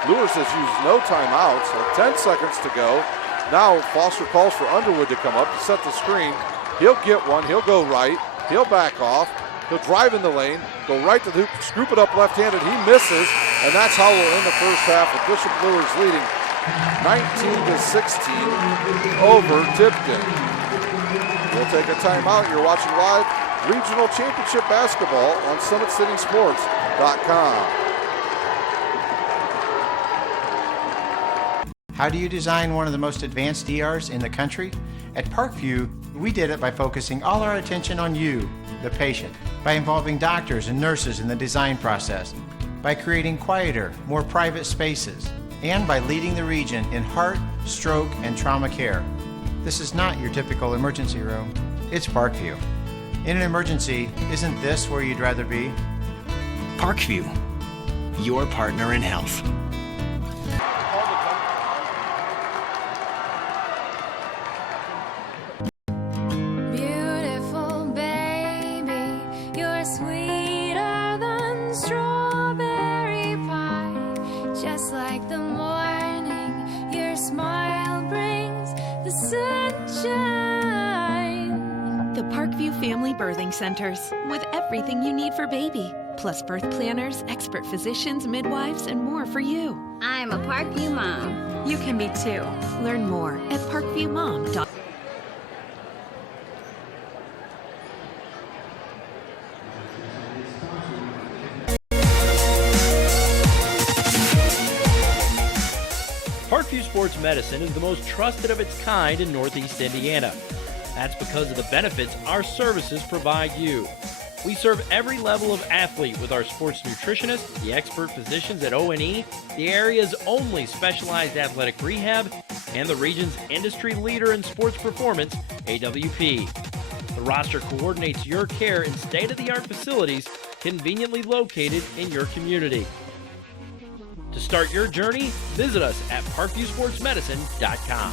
Luers has used no timeouts. So 10 seconds to go. Now Foster calls for Underwood to come up to set the screen. He'll get one. He'll go right. He'll back off. He'll drive in the lane, go right to the hoop, scoop it up left-handed. He misses, and that's how we'll end the first half with Bishop Luers leading 19-16 over Tipton. We'll take a timeout. You're watching live Regional Championship Basketball on SummitCitySports.com. How do you design one of the most advanced DRs in the country? At Parkview, we did it by focusing all our attention on you, the patient, by involving doctors and nurses in the design process, by creating quieter, more private spaces, and by leading the region in heart, stroke, and trauma care. This is not your typical emergency room. It's Parkview. In an emergency, isn't this where you'd rather be? Parkview, your partner in health. Beautiful baby, you're sweeter than strawberry pie. Just like the morning, your smile brings the sunshine. The Parkview Family Birthing Centers, with everything you need for baby, plus birth planners, expert physicians, midwives, and more for you. I'm a Parkview mom. You can be too. Learn more at parkviewmom.com. Parkview Sports Medicine is the most trusted of its kind in Northeast Indiana. That's because of the benefits our services provide you. We serve every level of athlete with our sports nutritionists, the expert physicians at O&E, the area's only specialized athletic rehab, and the region's industry leader in sports performance, AWP. The roster coordinates your care in state-of-the-art facilities conveniently located in your community. To start your journey, visit us at parkviewsportsmedicine.com.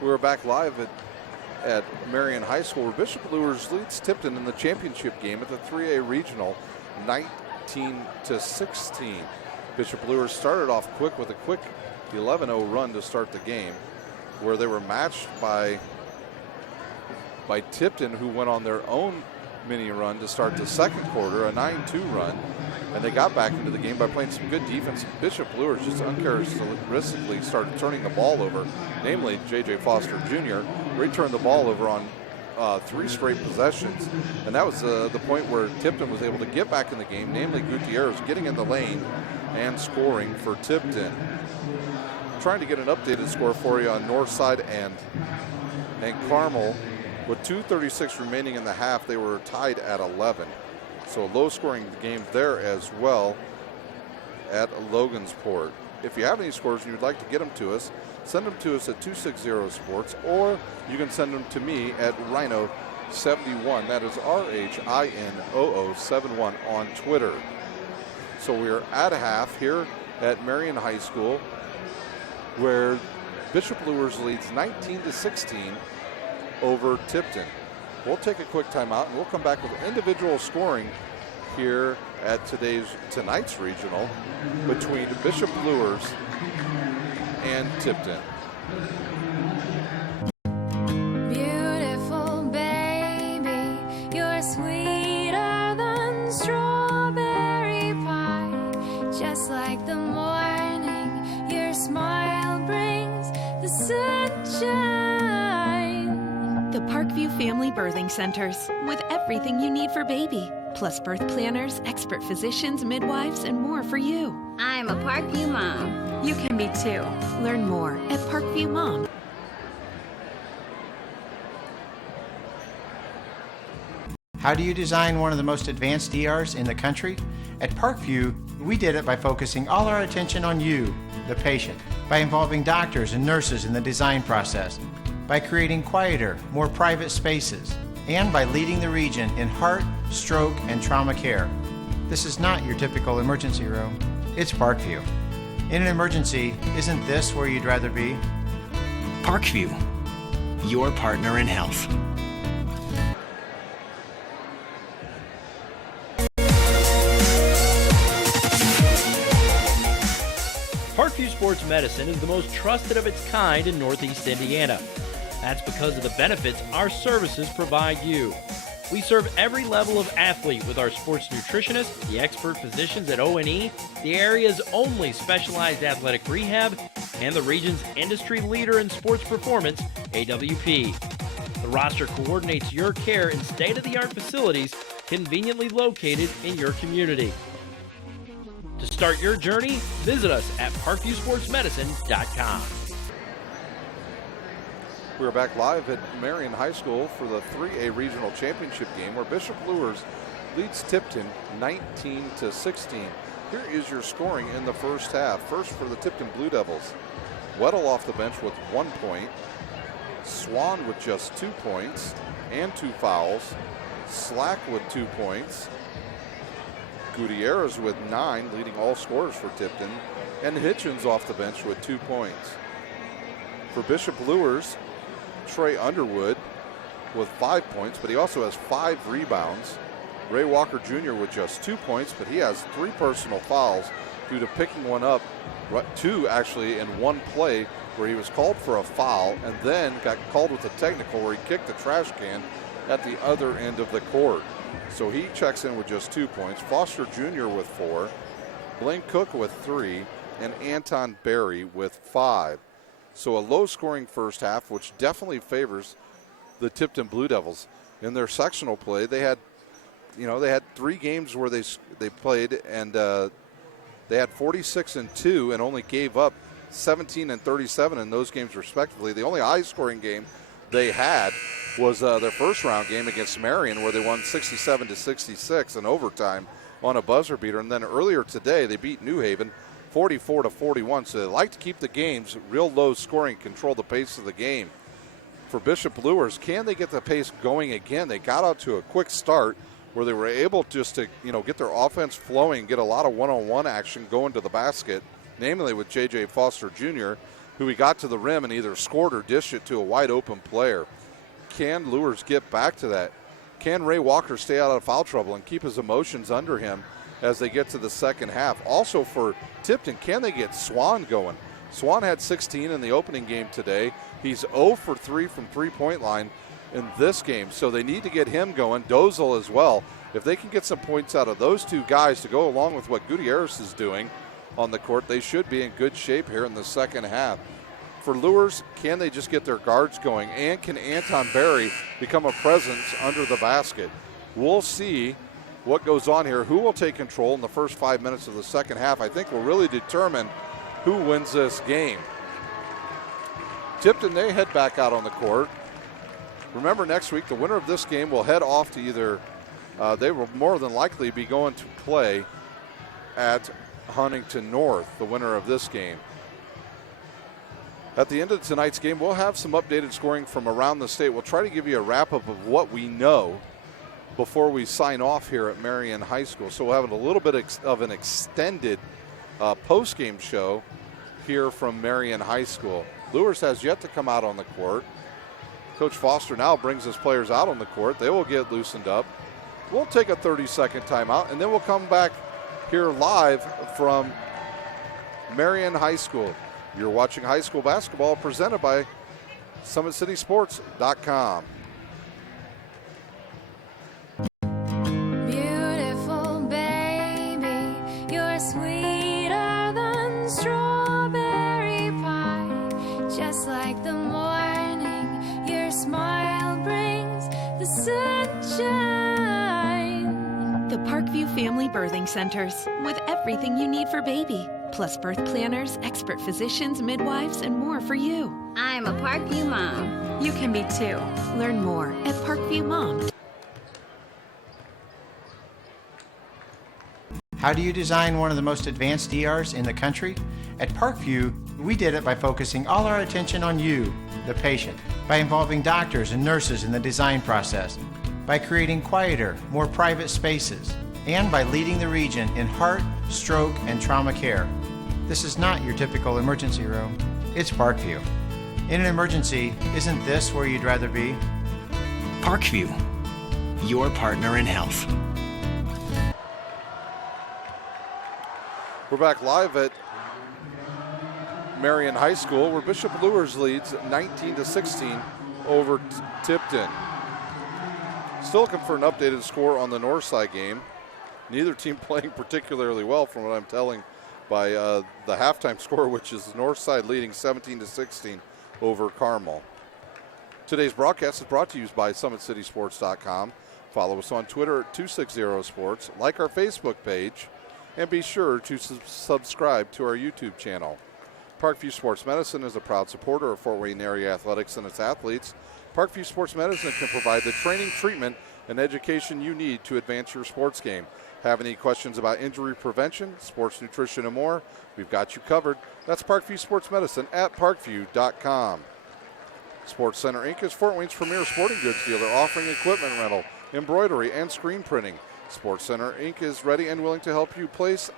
We're back live at Marion High School, where Bishop Luers leads Tipton in the championship game at the 3A Regional, 19-16. Bishop Luers started off quick with a quick 11-0 run to start the game, where they were matched by Tipton, who went on their own mini run to start the second quarter, a 9-2 run, and they got back into the game by playing some good defense. Bishop Luers just uncharacteristically started turning the ball over, namely J.J. Foster Jr., where he turned the ball over on 3 straight possessions, and that was the point where Tipton was able to get back in the game, namely Gutierrez getting in the lane and scoring for Tipton. Trying to get an updated score for you on Northside and Carmel. With 2:36 remaining in the half, they were tied at 11. So a low-scoring game there as well at Logansport. If you have any scores and you'd like to get them to us, send them to us at 260sports, or you can send them to me at Rhino71. That is RHINOO71 on Twitter. So we are at a half here at Marion High School, where Bishop Luers leads 19-16 over Tipton. We'll take a quick timeout and we'll come back with individual scoring here at tonight's regional between Bishop Luers and Tipton. Beautiful baby, you're sweeter than strawberry pie. Just like the morning, your smile brings the sunshine. The Parkview Family Birthing Centers, with everything you need for baby, plus birth planners, expert physicians, midwives, and more for you. I'm a Parkview mom. You can be too. Learn more at parkviewmom. How do you design one of the most advanced DRs in the country? At Parkview, we did it by focusing all our attention on you, the patient, by involving doctors and nurses in the design process, by creating quieter, more private spaces, and by leading the region in heart, stroke, and trauma care. This is not your typical emergency room. It's Parkview. In an emergency, isn't this where you'd rather be? Parkview, your partner in health. Parkview Sports Medicine is the most trusted of its kind in Northeast Indiana. That's because of the benefits our services provide you. We serve every level of athlete with our sports nutritionists, the expert physicians at O&E, the area's only specialized athletic rehab, and the region's industry leader in sports performance, AWP. The roster coordinates your care in state-of-the-art facilities conveniently located in your community. To start your journey, visit us at parkviewsportsmedicine.com. We're back live at Marion High School for the 3A Regional Championship game where Bishop Luers leads Tipton 19-16. Here is your scoring in the first half. First for the Tipton Blue Devils. Weddle off the bench with 1 point. Swan with just 2 points and 2 fouls. Slack with 2 points. Gutierrez with 9, leading all scorers for Tipton. And Hitchens off the bench with 2 points. For Bishop Luers, Trey Underwood with 5 points, but he also has 5 rebounds. Ray Walker Jr. with just 2 points, but he has 3 personal fouls due to picking one up, 2 actually in one play where he was called for a foul and then got called with a technical where he kicked the trash can at the other end of the court. So he checks in with just 2 points. Foster Jr. with 4, Blaine Cook with 3, and Anton Berry with 5. So a low-scoring first half, which definitely favors the Tipton Blue Devils. In their sectional play, they had 3 games where they played, and they had 46-2 and only gave up 17 and 37 in those games respectively. The only high-scoring game they had was their first-round game against Marion, where they won 67-66 in overtime on a buzzer beater. And then earlier today, they beat New Haven 44-41. So they like to keep the games real low scoring, control the pace of the game. For Bishop Luers, can they get the pace going again? They got out to a quick start where they were able just to get their offense flowing, get a lot of one-on-one action going to the basket, namely with J.J. Foster Jr., who he got to the rim and either scored or dished it to a wide-open player. Can Luers get back to that? Can Ray Walker stay out of foul trouble and keep his emotions under him as they get to the second half? Also for Tipton, can they get Swan going? Swan had 16 in the opening game today. He's 0 for 3 from three-point line in this game, so they need to get him going. Dozel as well. If they can get some points out of those 2 guys to go along with what Gutierrez is doing on the court, they should be in good shape here in the second half. For Luers, can they just get their guards going? And can Anton Berry become a presence under the basket? We'll see what goes on here. Who will take control in the first 5 minutes of the second half, I think will really determine who wins this game. Tipton, they head back out on the court. Remember, next week, the winner of this game will head off to either, they will more than likely be going to play at Huntington North, the winner of this game. At the end of tonight's game, we'll have some updated scoring from around the state. We'll try to give you a wrap-up of what we know before we sign off here at Marion High School. So we'll have a little bit of an extended post-game show here from Marion High School. Luers has yet to come out on the court. Coach Foster now brings his players out on the court. They will get loosened up. We'll take a 30-second timeout, and then we'll come back here live from Marion High School. You're watching high school basketball presented by SummitCitySports.com. Beautiful baby, you're sweeter than strawberry pie. Just like the morning, your smile brings the sunshine. The Parkview Family Birthing Centers, with everything you need for baby, plus birth planners, expert physicians, midwives, and more for you. I'm a Parkview mom. You can be too. Learn more at Parkview Mom. How do you design one of the most advanced ERs in the country? At Parkview, we did it by focusing all our attention on you, the patient, by involving doctors and nurses in the design process, by creating quieter, more private spaces, and by leading the region in heart, stroke, and trauma care. This is not your typical emergency room. It's Parkview. In an emergency, isn't this where you'd rather be? Parkview, your partner in health. We're back live at Marion High School, where Bishop Luers leads 19-16 over Tipton. Still looking for an updated score on the Northside game. Neither team playing particularly well, from what I'm telling by the halftime score, which is Northside leading 17-16 over Carmel. Today's broadcast is brought to you by SummitCitySports.com. Follow us on Twitter at 260sports, like our Facebook page, and be sure to subscribe to our YouTube channel. Parkview Sports Medicine is a proud supporter of Fort Wayne area athletics and its athletes. Parkview Sports Medicine can provide the training, treatment, and education you need to advance your sports game. Have any questions about injury prevention, sports nutrition, and more? We've got you covered. That's Parkview Sports Medicine at parkview.com. Sports Center Inc. is Fort Wayne's premier sporting goods dealer, offering equipment rental, embroidery, and screen printing. Sports Center Inc. is ready and willing to help you place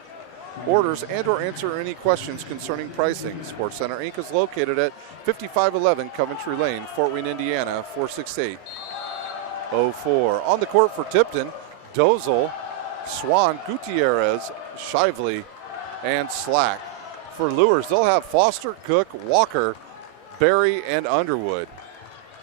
orders and or answer any questions concerning pricing. Sports Center Inc. is located at 5511 Coventry Lane, Fort Wayne, Indiana, 46804. On the court for Tipton, Dozel, Swan, Gutierrez, Shively, and Slack. For Luers, they'll have Foster, Cook, Walker, Berry, and Underwood.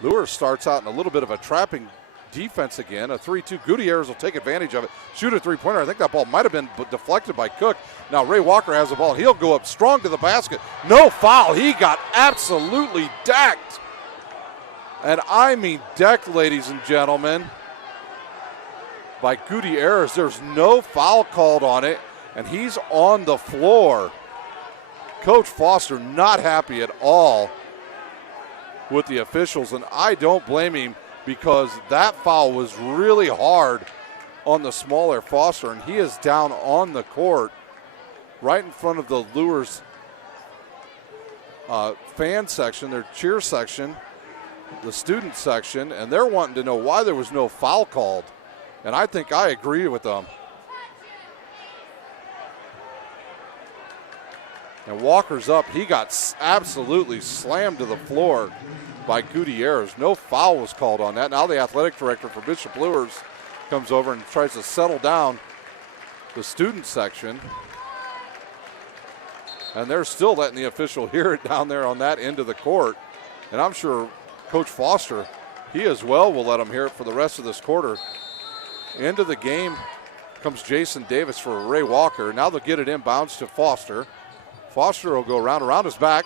Luers starts out in a little bit of a trapping defense again. A 3-2. Gutierrez will take advantage of it. Shoot a three-pointer. I think that ball might have been deflected by Cook. Now Ray Walker has the ball. He'll go up strong to the basket. No foul. He got absolutely decked. And I mean decked, ladies and gentlemen, by Gutierrez. There's no foul called on it, and he's on the floor. Coach Foster not happy at all with the officials, and I don't blame him, because that foul was really hard on the smaller Foster, and he is down on the court right in front of the Luers fan section, their cheer section, the student section, and they're wanting to know why there was no foul called. And I think I agree with them. And Walker's up. He got absolutely slammed to the floor by Gutierrez. No foul was called on that. Now the athletic director for Bishop Luers comes over and tries to settle down the student section. And they're still letting the official hear it down there on that end of the court. And I'm sure Coach Foster, he as well will let them hear it for the rest of this quarter. End of the game comes Jason Davis for Ray Walker. Now they'll get it inbounds to Foster. Foster will go around his back,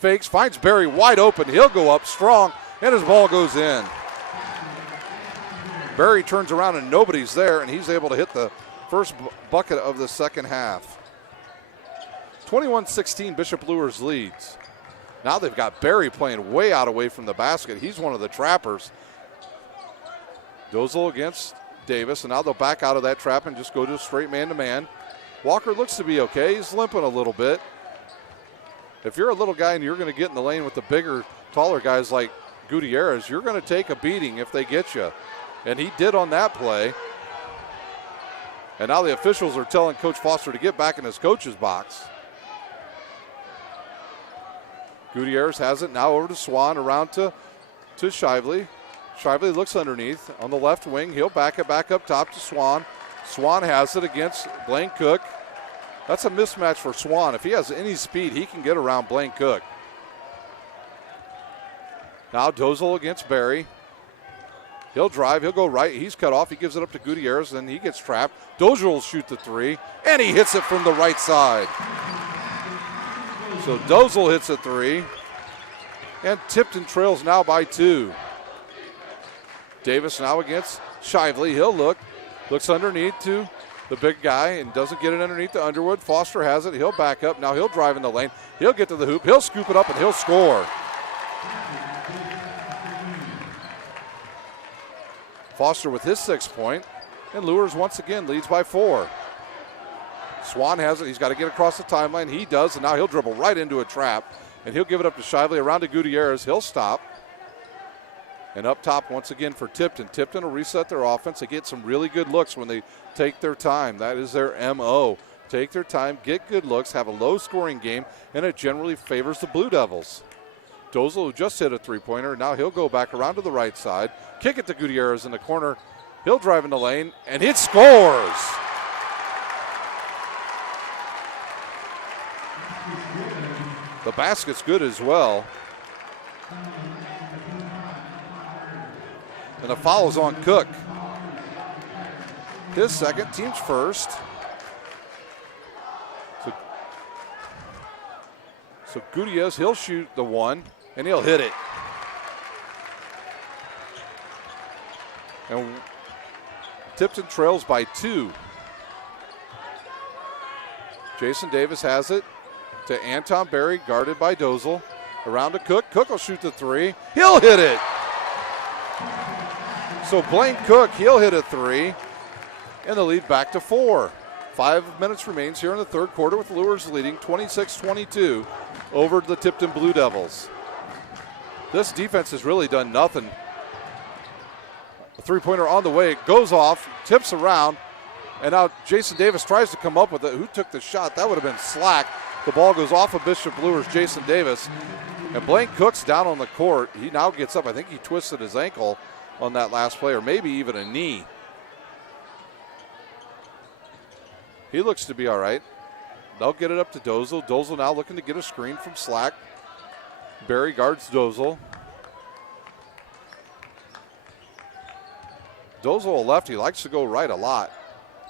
fakes, finds Berry wide open. He'll go up strong, and his ball goes in. Berry turns around and nobody's there, and he's able to hit the first bucket of the second half. 21-16, Bishop Luers leads. Now they've got Berry playing way out away from the basket. He's one of the trappers. Dozel against Davis, and now they'll back out of that trap and just go to a straight man-to-man. Walker looks to be okay. He's limping a little bit. If you're a little guy and you're going to get in the lane with the bigger, taller guys like Gutierrez, you're going to take a beating if they get you. And he did on that play. And now the officials are telling Coach Foster to get back in his coach's box. Gutierrez has it now over to Swan, around to Shively. Shively looks underneath on the left wing. He'll back it back up top to Swan. Swan has it against Blaine Cook. That's a mismatch for Swan. If he has any speed, he can get around Blaine Cook. Now Dozel against Berry. He'll drive. He'll go right. He's cut off. He gives it up to Gutierrez, and he gets trapped. Dozier will shoot the three, and he hits it from the right side. So Dozier hits a three, and Tipton trails now by 2. Davis now against Shively. He'll looks underneath to the big guy and doesn't get it underneath to Underwood. Foster has it. He'll back up. Now he'll drive in the lane. He'll get to the hoop. He'll scoop it up, and he'll score. Foster with his 6th point, and Luers once again leads by 4. Swan has it. He's got to get across the timeline. He does, and now he'll dribble right into a trap, and he'll give it up to Shively, around to Gutierrez. He'll stop. And up top once again for Tipton. Tipton will reset their offense. They get some really good looks when they take their time. That is their MO. Take their time, get good looks, have a low-scoring game, and it generally favors the Blue Devils. Dozel, who just hit a three-pointer, now he'll go back around to the right side, kick it to Gutierrez in the corner. He'll drive in the lane, and it scores. The basket's good as well. And the foul is on Cook. His second, team's first. So Gutierrez, he'll shoot the one, and he'll hit it. And Tipton trails by 2. Jason Davis has it to Anton Berry, guarded by Dozel. Around to Cook. Cook will shoot the 3. He'll hit it. So Blaine Cook, he'll hit a 3. And the lead back to 4. 5 minutes remains here in the third quarter with Luers leading 26-22 over the Tipton Blue Devils. This defense has really done nothing. A three-pointer on the way, goes off, tips around, and now Jason Davis tries to come up with it. Who took the shot? That would have been Slack. The ball goes off of Bishop Luers' Jason Davis, and Blaine Cook's down on the court. He now gets up. I think he twisted his ankle on that last play, or maybe even a knee. He looks to be all right. They'll get it up to Dozel. Dozel now looking to get a screen from Slack. Berry guards Dozel. Dozel a lefty, likes to go right a lot.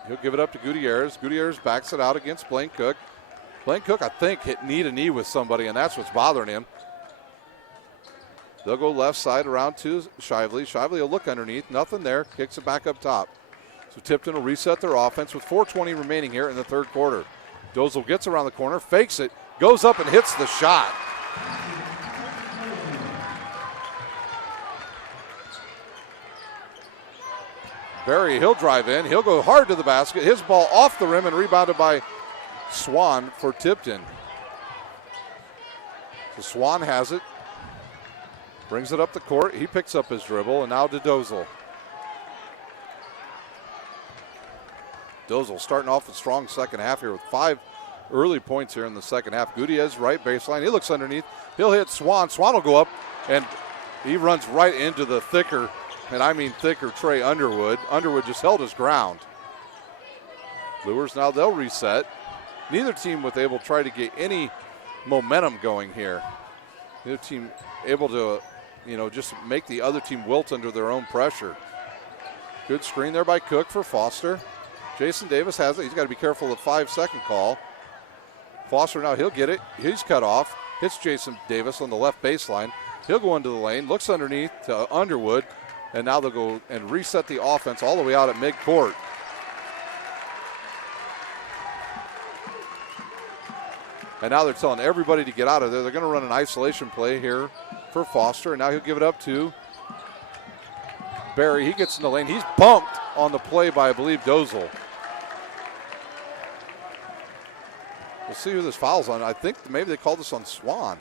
He'll give it up to Gutierrez. Gutierrez backs it out against Blaine Cook. Blaine Cook, I think, hit knee to knee with somebody, and that's what's bothering him. They'll go left side around to Shively. Shively will look underneath. Nothing there. Kicks it back up top. So Tipton will reset their offense with 4:20 remaining here in the third quarter. Dozel gets around the corner, fakes it, goes up and hits the shot. Berry, he'll drive in. He'll go hard to the basket. His ball off the rim and rebounded by Swan for Tipton. So Swan has it. Brings it up the court. He picks up his dribble, and now to Dozel. Dozel starting off a strong second half here with 5 early points here in the second half. Gutierrez, right baseline. He looks underneath. He'll hit Swan. Swan will go up, and he runs right into the thicker, and I mean thicker, Trey Underwood. Underwood just held his ground. Luers now, they'll reset. Neither team was able to try to get any momentum going here. Neither team able to, just make the other team wilt under their own pressure. Good screen there by Cook for Foster. Jason Davis has it. He's got to be careful of the 5-second call. Foster now, he'll get it. He's cut off. Hits Jason Davis on the left baseline. He'll go into the lane, looks underneath to Underwood, and now they'll go and reset the offense all the way out at midcourt. And now they're telling everybody to get out of there. They're going to run an isolation play here for Foster, and now he'll give it up to Berry. He gets in the lane. He's bumped on the play by, I believe, Dozel. We'll see who this foul's on. I think maybe they called this on Swan.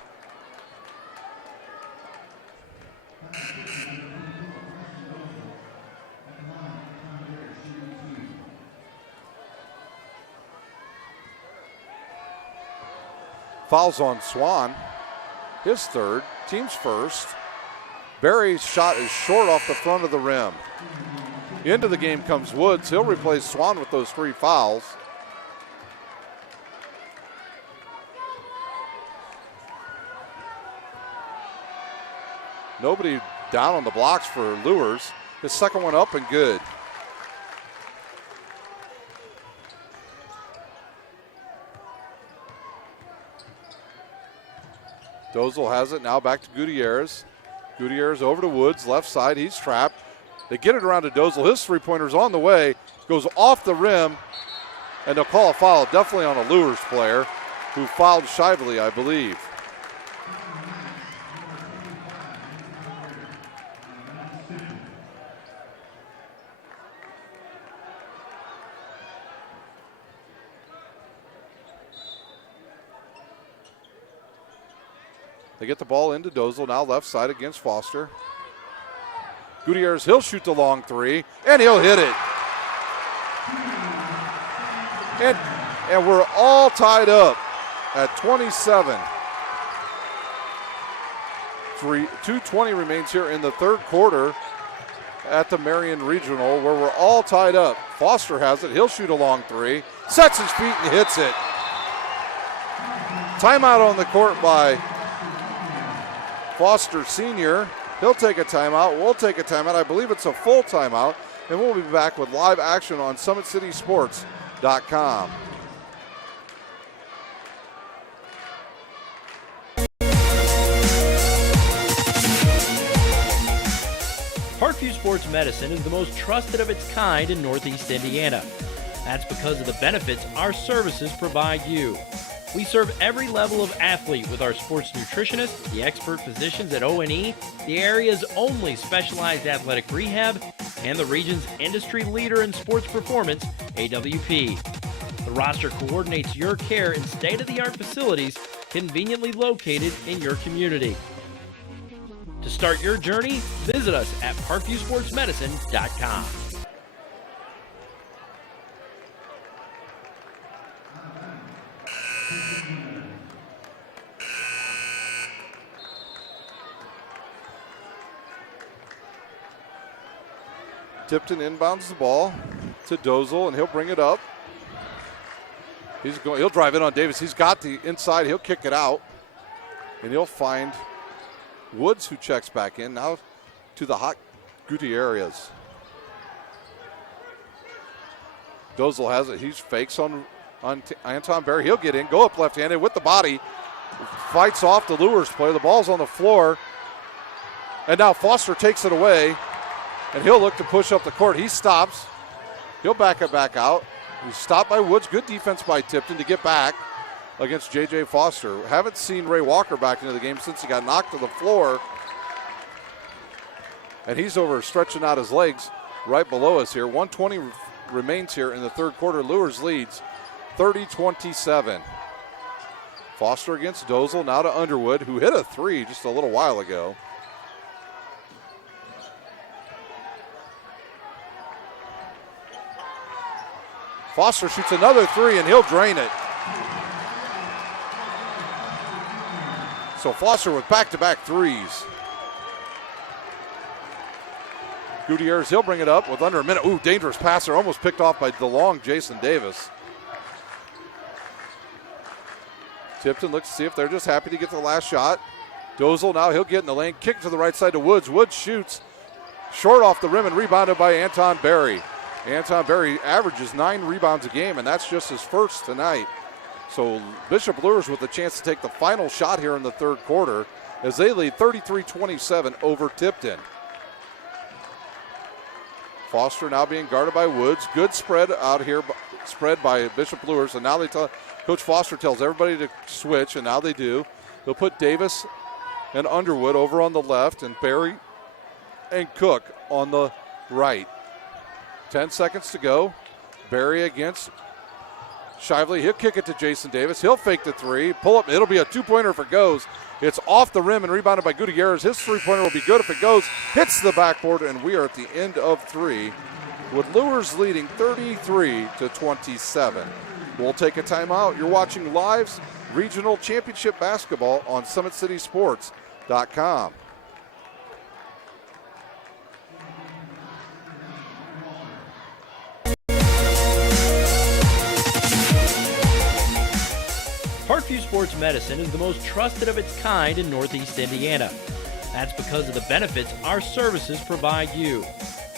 Foul's on Swan. His third, team's first. Berry's shot is short off the front of the rim. Into the game comes Woods. He'll replace Swan with those 3 fouls. Nobody down on the blocks for Luers. His second one up and good. Dozel has it now back to Gutierrez. Gutierrez over to Woods, left side. He's trapped. They get it around to Dozel. His three-pointer's on the way. Goes off the rim. And they'll call a foul definitely on a Luers player who fouled Shively, I believe. They get the ball into Dozel, now left side against Foster. Gutierrez, he'll shoot the long 3, and he'll hit it. And we're all tied up at 27. 2:20 remains here in the third quarter at the Marion Regional, where we're all tied up. Foster has it. He'll shoot a long three. Sets his feet and hits it. Timeout on the court by Foster Sr. He'll take a timeout. We'll take a timeout. I believe it's a full timeout. And we'll be back with live action on SummitCitySports.com. Parkview Sports Medicine is the most trusted of its kind in Northeast Indiana. That's because of the benefits our services provide you. We serve every level of athlete with our sports nutritionists, the expert physicians at O&E, the area's only specialized athletic rehab, and the region's industry leader in sports performance, AWP. The roster coordinates your care in state-of-the-art facilities conveniently located in your community. To start your journey, visit us at parkviewsportsmedicine.com. Tipton inbounds the ball to Dozel, and he'll bring it up. He'll drive in on Davis. He's got the inside. He'll kick it out, and he'll find Woods, who checks back in now to the hot Gutierrez. Dozel has it. He fakes on Anton Berry. He'll get in, go up left-handed with the body. Fights off the Luers player. The ball's on the floor. And now Foster takes it away, and he'll look to push up the court. He stops. He'll back it back out. He's stopped by Woods. Good defense by Tipton to get back against J.J. Foster. Haven't seen Ray Walker back into the game since he got knocked to the floor. And he's over stretching out his legs right below us here. 1:20 remains here in the third quarter. Luers leads 30-27. Foster against Dozel, now to Underwood, who hit a three just a little while ago. Foster shoots another three, and he'll drain it. So Foster with back-to-back threes. Gutierrez, he'll bring it up with under a minute. Ooh, dangerous passer, almost picked off by the long Jason Davis. Tipton looks to see if they're just happy to get the last shot. Dozel, now he'll get in the lane, kick to the right side to Woods. Woods shoots short off the rim and rebounded by Anton Berry. Anton Berry averages 9 rebounds a game, and that's just his first tonight. So Bishop Luers with a chance to take the final shot here in the third quarter as they lead 33-27 over Tipton. Foster now being guarded by Woods. Good spread out here, spread by Bishop Luers, and now Coach Foster tells everybody to switch, and now they do. They'll put Davis and Underwood over on the left, and Berry and Cook on the right. 10 seconds to go. Berry against Shively. He'll kick it to Jason Davis. He'll fake the three. Pull up. It'll be a two-pointer if it goes. It's off the rim and rebounded by Gutierrez. His three-pointer will be good if it goes. Hits the backboard, and we are at the end of three with Luers leading 33-27. We'll take a timeout. You're watching Live's Regional Championship Basketball on SummitCitySports.com. Parkview Sports Medicine is the most trusted of its kind in Northeast Indiana. That's because of the benefits our services provide you.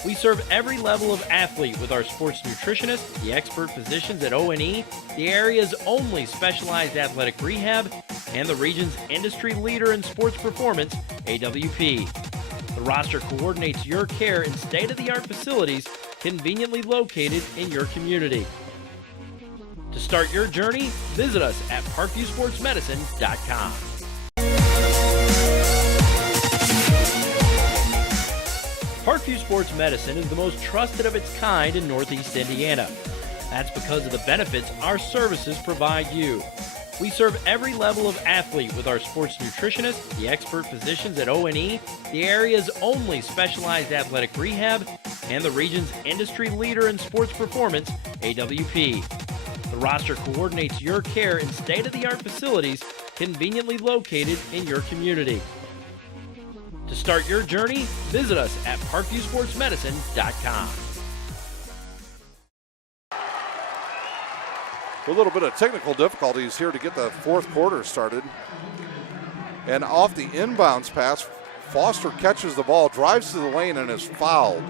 We serve every level of athlete with our sports nutritionists, the expert physicians at O&E, the area's only specialized athletic rehab, and the region's industry leader in sports performance, AWP. The roster coordinates your care in state-of-the-art facilities conveniently located in your community. To start your journey, visit us at parkviewsportsmedicine.com. Parkview Sports Medicine is the most trusted of its kind in Northeast Indiana. That's because of the benefits our services provide you. We serve every level of athlete with our sports nutritionists, the expert physicians at O&E, the area's only specialized athletic rehab, and the region's industry leader in sports performance, AWP. The roster coordinates your care in state-of-the-art facilities conveniently located in your community. To start your journey, visit us at parkviewsportsmedicine.com. A little bit of technical difficulties here to get the fourth quarter started. And off the inbounds pass, Foster catches the ball, drives to the lane, and is fouled.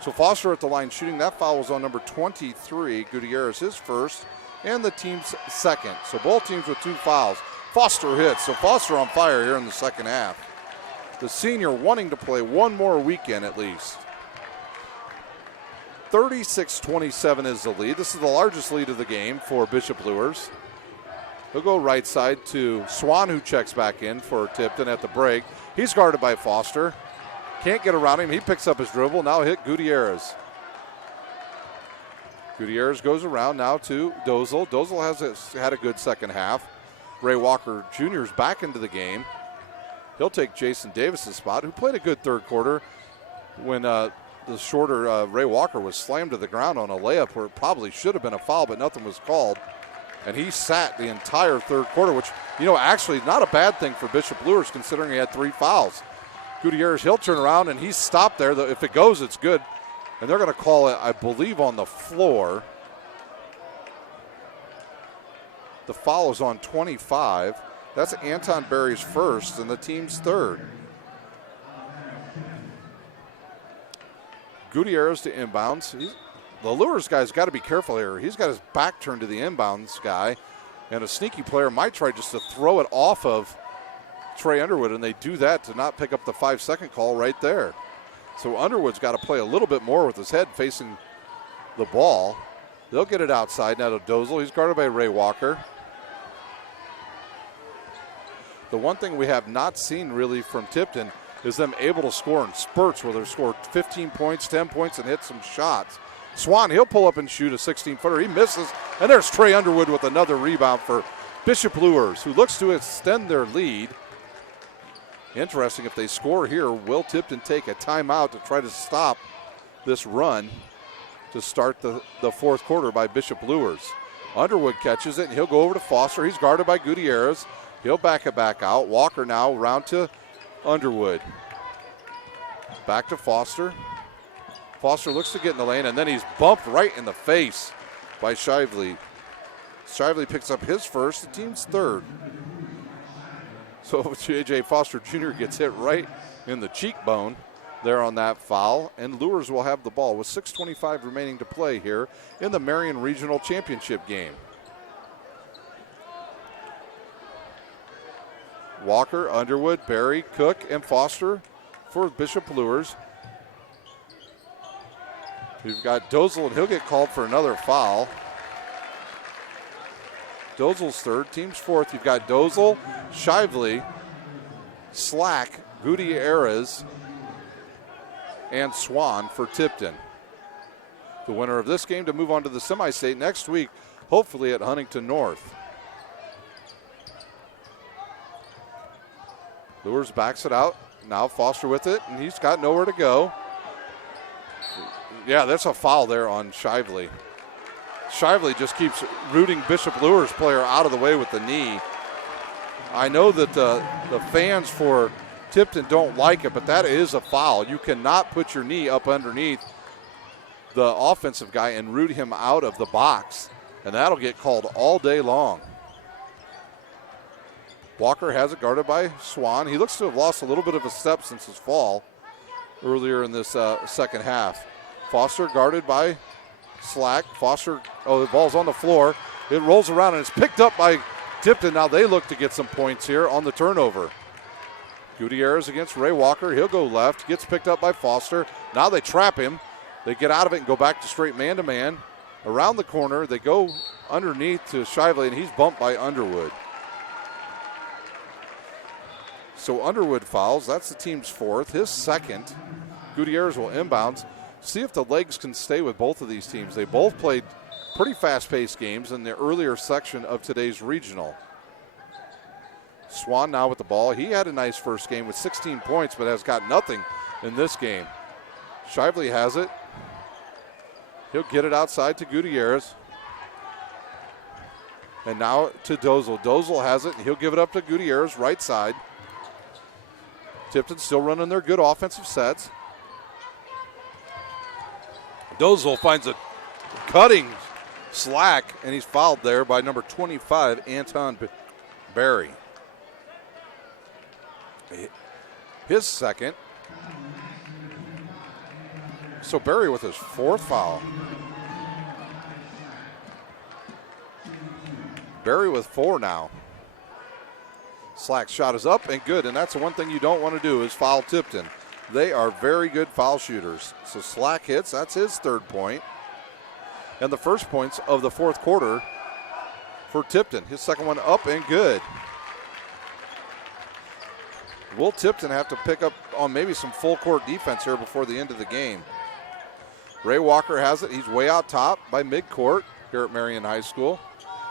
So Foster at the line shooting. That foul was on number 23, Gutierrez, his first, and the team's second. So both teams with 2 fouls. Foster hits, so Foster on fire here in the second half. The senior wanting to play one more weekend at least. 36-27 is the lead. This is the largest lead of the game for Bishop Luers. He'll go right side to Swan, who checks back in for Tipton at the break. He's guarded by Foster. Can't get around him. He picks up his dribble. Now hit Gutierrez. Gutierrez goes around now to Dozel. Dozel has had a good second half. Ray Walker Jr. is back into the game. He'll take Jason Davis's spot, who played a good third quarter when the shorter Ray Walker was slammed to the ground on a layup where it probably should have been a foul, but nothing was called. And he sat the entire third quarter, which, actually not a bad thing for Bishop Luers considering he had 3 fouls. Gutierrez, he'll turn around, and he's stopped there. If it goes, it's good. And they're going to call it, I believe, on the floor. The foul is on 25. That's Anton Berry's first and the team's third. Gutierrez to inbounds. The Luers guy's got to be careful here. He's got his back turned to the inbounds guy, and a sneaky player might try just to throw it off of Trey Underwood, and they do that to not pick up the 5-second call right there. So Underwood's got to play a little bit more with his head facing the ball. They'll get it outside now to Dozel. He's guarded by Ray Walker. The one thing we have not seen really from Tipton is them able to score in spurts where they've scored 15 points, 10 points, and hit some shots. Swan, he'll pull up and shoot a 16-footer. He misses, and there's Trey Underwood with another rebound for Bishop Luers, who looks to extend their lead. Interesting, if they score here, will Tipton take a timeout to try to stop this run to start the fourth quarter by Bishop Luers? Underwood catches it, and he'll go over to Foster. He's guarded by Gutierrez. He'll back it back out. Walker now round to Underwood. Back to Foster. Foster looks to get in the lane, and then he's bumped right in the face by Shively. Shively picks up his first, the team's third. So J.J. Foster Jr. gets hit right in the cheekbone there on that foul, and Luers will have the ball with 6:25 remaining to play here in the Marion Regional Championship game. Walker, Underwood, Berry, Cook, and Foster for Bishop Luers. We've got Dozel, and he'll get called for another foul. Dozel's third, team's fourth. You've got Dozel, Shively, Slack, Gutierrez, and Swan for Tipton. The winner of this game to move on to the semi-state next week, hopefully at Huntington North. Luers backs it out. Now Foster with it, and he's got nowhere to go. Yeah, that's a foul there on Shively. Shively just keeps rooting Bishop Luers player out of the way with the knee. I know that the fans for Tipton don't like it, but that is a foul. You cannot put your knee up underneath the offensive guy and root him out of the box, and that'll get called all day long. Walker has it guarded by Swan. He looks to have lost a little bit of a step since his fall earlier in this second half. Foster guarded by Slack. Foster, the ball's on the floor. It rolls around and it's picked up by Tipton. Now they look to get some points here on the turnover. Gutierrez against Ray Walker. He'll go left. Gets picked up by Foster. Now they trap him. They get out of it and go back to straight man-to-man. Around the corner, they go underneath to Shively, and he's bumped by Underwood. So Underwood fouls. That's the team's fourth. His second. Gutierrez will inbounds. See if the legs can stay with both of these teams. They both played pretty fast-paced games in the earlier section of today's regional. Swan now with the ball. He had a nice first game with 16 points, but has got nothing in this game. Shively has it. He'll get it outside to Gutierrez. And now to Dozel. Dozel has it, and he'll give it up to Gutierrez, right side. Tipton still running their good offensive sets. Dozel finds a cutting slack, and he's fouled there by number 25, Anton Berry. His second. So Berry with his fourth foul. Berry with 4 now. Slack's shot is up and good, and that's the one thing you don't want to do is foul Tipton. They are very good foul shooters. So Slack hits, that's his 3rd point. And the first points of the 4th quarter for Tipton. His second one up and good. Will Tipton have to pick up on maybe some full court defense here before the end of the game? Ray Walker has it. He's way out top by midcourt here at Marion High School.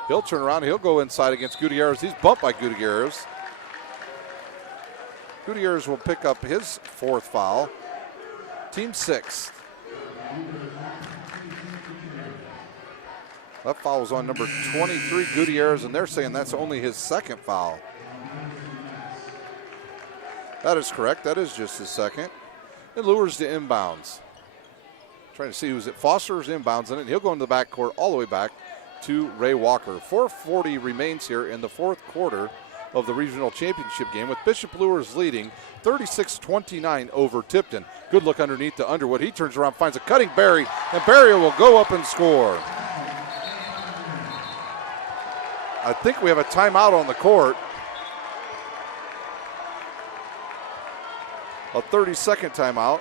He'll turn around. He'll go inside against Gutierrez. He's bumped by Gutierrez. Gutierrez will pick up his 4th foul. Team 6th. That foul was on number 23, Gutierrez, and they're saying that's only his 2nd foul. That is correct. That is just his 2nd. And Luers to inbounds. Trying to see who's at Foster's inbounds in it. He'll go into the backcourt all the way back to Ray Walker. 4:40 remains here in the 4th quarter of the regional championship game, with Bishop Luers leading 36-29 over Tipton. Good look underneath to Underwood. He turns around, finds a cutting Berry, and Berry will go up and score. I think we have a timeout on the court. A 30-second timeout.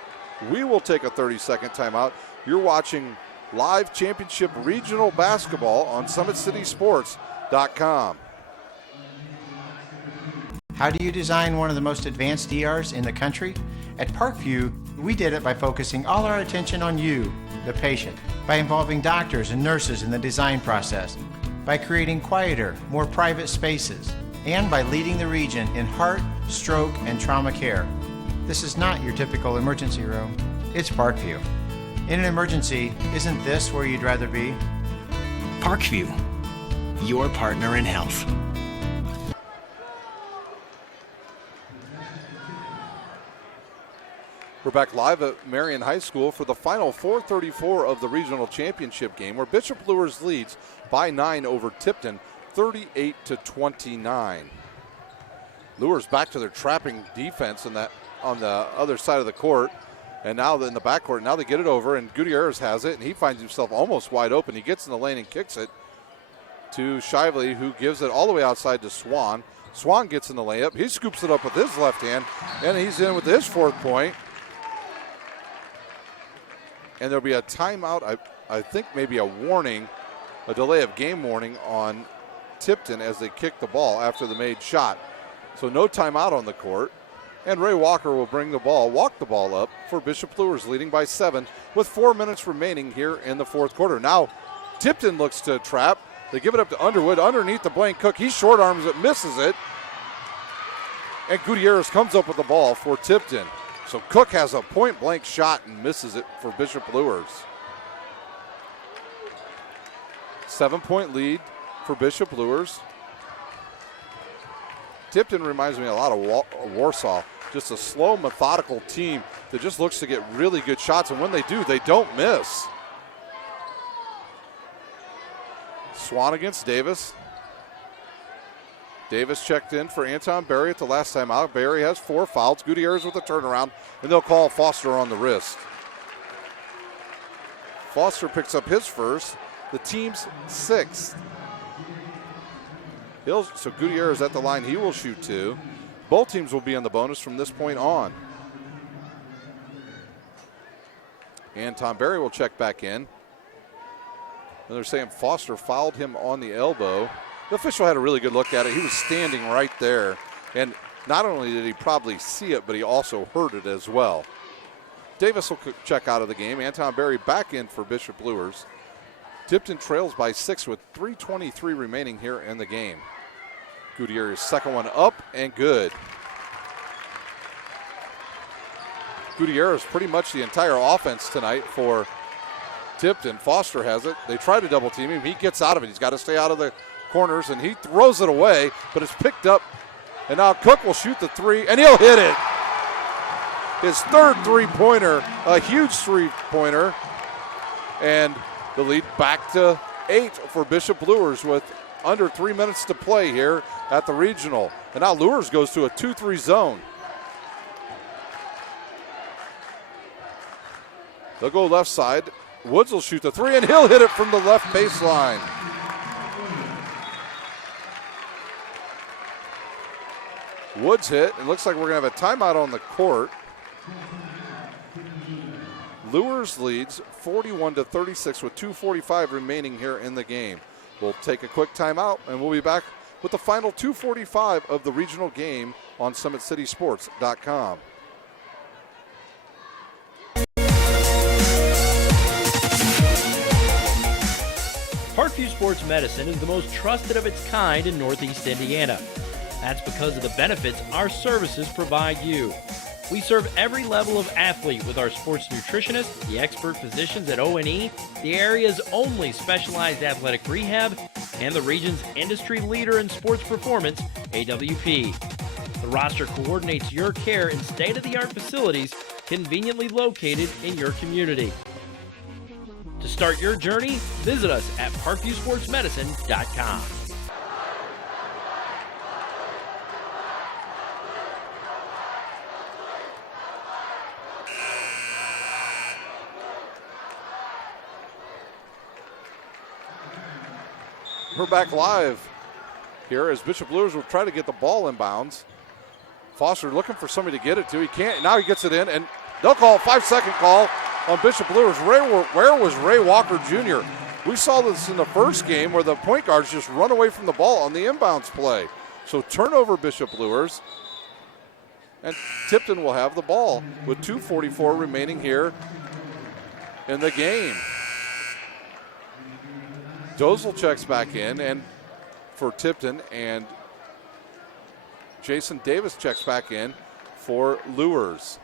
We will take a 30-second timeout. You're watching live championship regional basketball on SummitCitySports.com. How do you design one of the most advanced ERs in the country? At Parkview, we did it by focusing all our attention on you, the patient, by involving doctors and nurses in the design process, by creating quieter, more private spaces, and by leading the region in heart, stroke, and trauma care. This is not your typical emergency room. It's Parkview. In an emergency, isn't this where you'd rather be? Parkview, your partner in health. We're back live at Marion High School for the final 4:34 of the regional championship game, where Bishop Luers leads by 9 over Tipton, 38-29. Luers back to their trapping defense on the other side of the court, and now in the backcourt. Now they get it over, and Gutierrez has it, and he finds himself almost wide open. He gets in the lane and kicks it to Shively, who gives it all the way outside to Swan. Swan gets in the layup. He scoops it up with his left hand, and he's in with his 4th point. And there'll be a timeout, I think maybe a warning, a delay of game warning on Tipton as they kick the ball after the made shot. So no timeout on the court. And Ray Walker will walk the ball up for Bishop Luers, leading by 7 with 4 minutes remaining here in the 4th quarter. Now Tipton looks to trap. They give it up to Underwood underneath the Blaine Cook. He short arms it, misses it. And Gutierrez comes up with the ball for Tipton. So Cook has a point-blank shot and misses it for Bishop Luers. 7-point lead for Bishop Luers. Tipton reminds me a lot of Warsaw. Just a slow, methodical team that just looks to get really good shots, and when they do, they don't miss. Swan against Davis. Davis checked in for Anton Berry at the last time out. Berry has 4 fouls. Gutierrez with a turnaround, and they'll call Foster on the wrist. Foster picks up his first, the team's 6th. So Gutierrez at the line, he will shoot 2. Both teams will be on the bonus from this point on. Anton Berry will check back in. And they're saying Foster fouled him on the elbow. The official had a really good look at it. He was standing right there. And not only did he probably see it, but he also heard it as well. Davis will check out of the game. Anton Berry back in for Bishop Luers. Tipton trails by 6 with 3:23 remaining here in the game. Gutierrez' second one up and good. Gutierrez pretty much the entire offense tonight for Tipton. Foster has it. They try to double team him. He gets out of it. He's got to stay out of the corners, and he throws it away, but it's picked up. And now Cook will shoot the 3, and he'll hit it. his third three-pointer, a huge three-pointer. And the lead back to 8 for Bishop Luers with under 3 minutes to play here at the regional. And now Luers goes to a 2-3 zone. They'll go left side. Woods will shoot the three, and he'll hit it from the left baseline. Woods hit. It looks like we're going to have a timeout on the court. Luers leads 41-36 with 2:45 remaining here in the game. We'll take a quick timeout, and we'll be back with the final 2:45 of the regional game on SummitCitySports.com. Parkview Sports Medicine is the most trusted of its kind in Northeast Indiana. That's because of the benefits our services provide you. We serve every level of athlete with our sports nutritionists, the expert physicians at O&E, the area's only specialized athletic rehab, and the region's industry leader in sports performance, AWP. The roster coordinates your care in state-of-the-art facilities conveniently located in your community. To start your journey, visit us at parkviewsportsmedicine.com. We're back live here as Bishop Luers will try to get the ball in bounds. Foster looking for somebody to get it to. He can't. Now he gets it in, and they'll call a 5-second call on Bishop Luers. Where was Ray Walker Jr.? We saw this in the first game where the point guards just run away from the ball on the inbounds play. So turnover Bishop Luers. And Tipton will have the ball with 2:44 remaining here in the game. Dozel checks back in and for Tipton, and Jason Davis checks back in for Luers.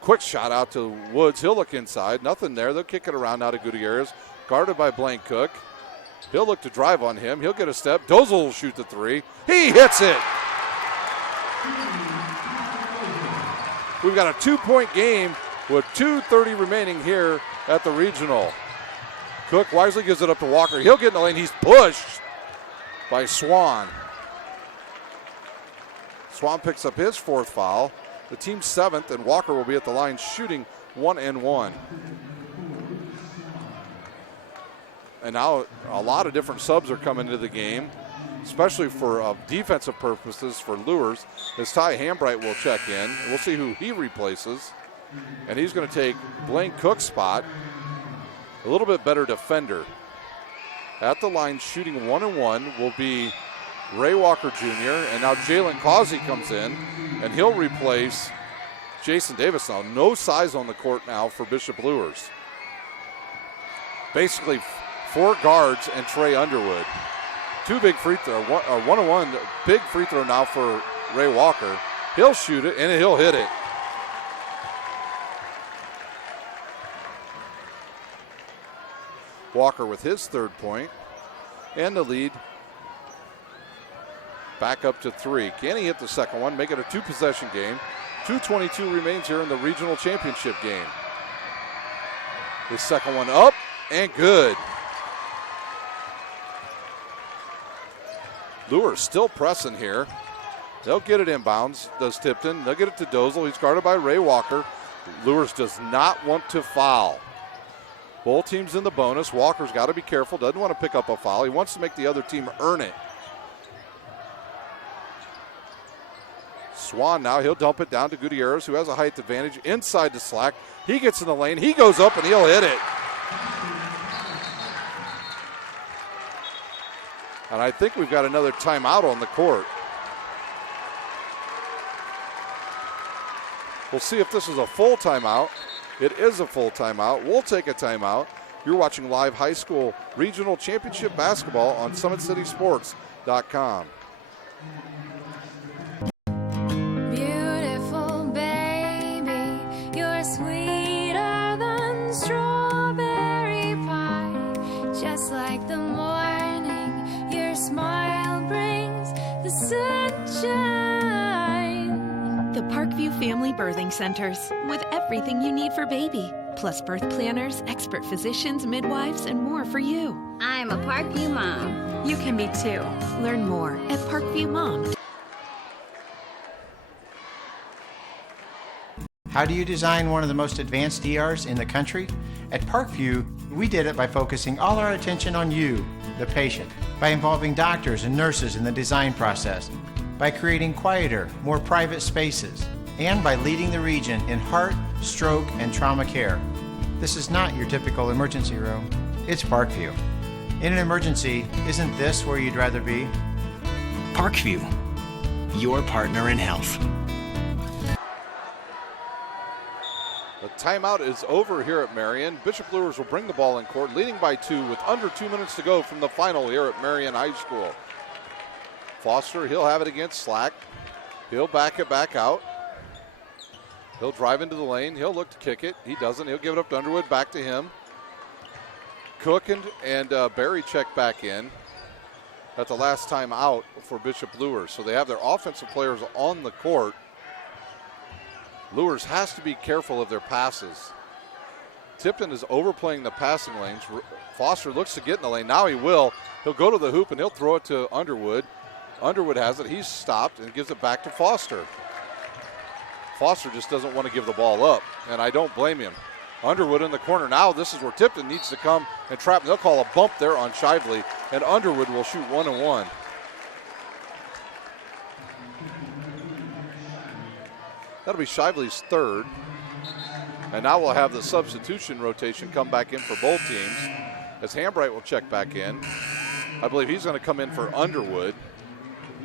Quick shot out to Woods. He'll look inside. Nothing there. They'll kick it around out of Gutierrez. Guarded by Blaine Cook. He'll look to drive on him. He'll get a step. Dozel will shoot the three. He hits it. We've got a 2-point game with 2:30 remaining here at the regional. Cook wisely gives it up to Walker. He'll get in the lane. He's pushed by Swan. Swan picks up his 4th foul. The team's 7th, and Walker will be at the line shooting 1-and-1. And now a lot of different subs are coming into the game, especially for defensive purposes for Luers, as Ty Hambright will check in. We'll see who he replaces. And he's going to take Blaine Cook's spot. A little bit better defender. At the line shooting 1-and-1 will be Ray Walker Jr. And now Jalen Causey comes in, and he'll replace Jason Davis. Now no size on the court now for Bishop Luers. Basically 4 guards and Trey Underwood. 2 big free throw, 1-on-1 big free throw now for Ray Walker. He'll shoot it and he'll hit it. Walker with his 3rd point, and the lead back up to 3. Can he hit the second one, make it a 2-possession game? 2:22 remains here in the regional championship game. His second one up and good. Luers still pressing here. They'll get it inbounds, does Tipton. They'll get it to Dozel. He's guarded by Ray Walker. Luers does not want to foul. Both teams in the bonus. Walker's got to be careful. Doesn't want to pick up a foul. He wants to make the other team earn it. Swan now, he'll dump it down to Gutierrez, who has a height advantage inside the slack. He gets in the lane. He goes up and he'll hit it. And I think we've got another timeout on the court. We'll see if this is a full timeout. It is a full timeout. We'll take a timeout. You're watching live high school regional championship basketball on SummitCitySports.com. Beautiful baby, you're sweeter than strawberry pie. Just like the morning, your smile brings the sunshine. The Parkview Family Birthing Centers, with everything you need for baby, plus birth planners, expert physicians, midwives, and more for you. I'm a Parkview mom. You can be too. Learn more at parkviewmom.com. How do you design one of the most advanced ERs in the country? At Parkview, we did it by focusing all our attention on you, the patient, by involving doctors and nurses in the design process, by creating quieter, more private spaces, and by leading the region in heart, stroke, and trauma care. This is not your typical emergency room. It's Parkview. In an emergency, isn't this where you'd rather be? Parkview, your partner in health. The timeout is over here at Marion. Bishop Luers will bring the ball in court, leading by 2 with under 2 minutes to go from the final here at Marion High School. Foster, he'll have it against Slack. He'll back it back out. He'll drive into the lane. He'll look to kick it. He doesn't. He'll give it up to Underwood. Back to him. Cook and Barry check back in. That's the last time out for Bishop Luers. So they have their offensive players on the court. Luers has to be careful of their passes. Tipton is overplaying the passing lanes. Foster looks to get in the lane. Now he will. He'll go to the hoop and he'll throw it to Underwood. Underwood has it. He's stopped and gives it back to Foster. Foster just doesn't want to give the ball up, and I don't blame him. Underwood in the corner. Now this is where Tipton needs to come and trap. They'll call a bump there on Shively, and Underwood will shoot 1-1. That'll be Shively's third. And now we'll have the substitution rotation come back in for both teams, as Hambright will check back in. I believe he's going to come in for Underwood.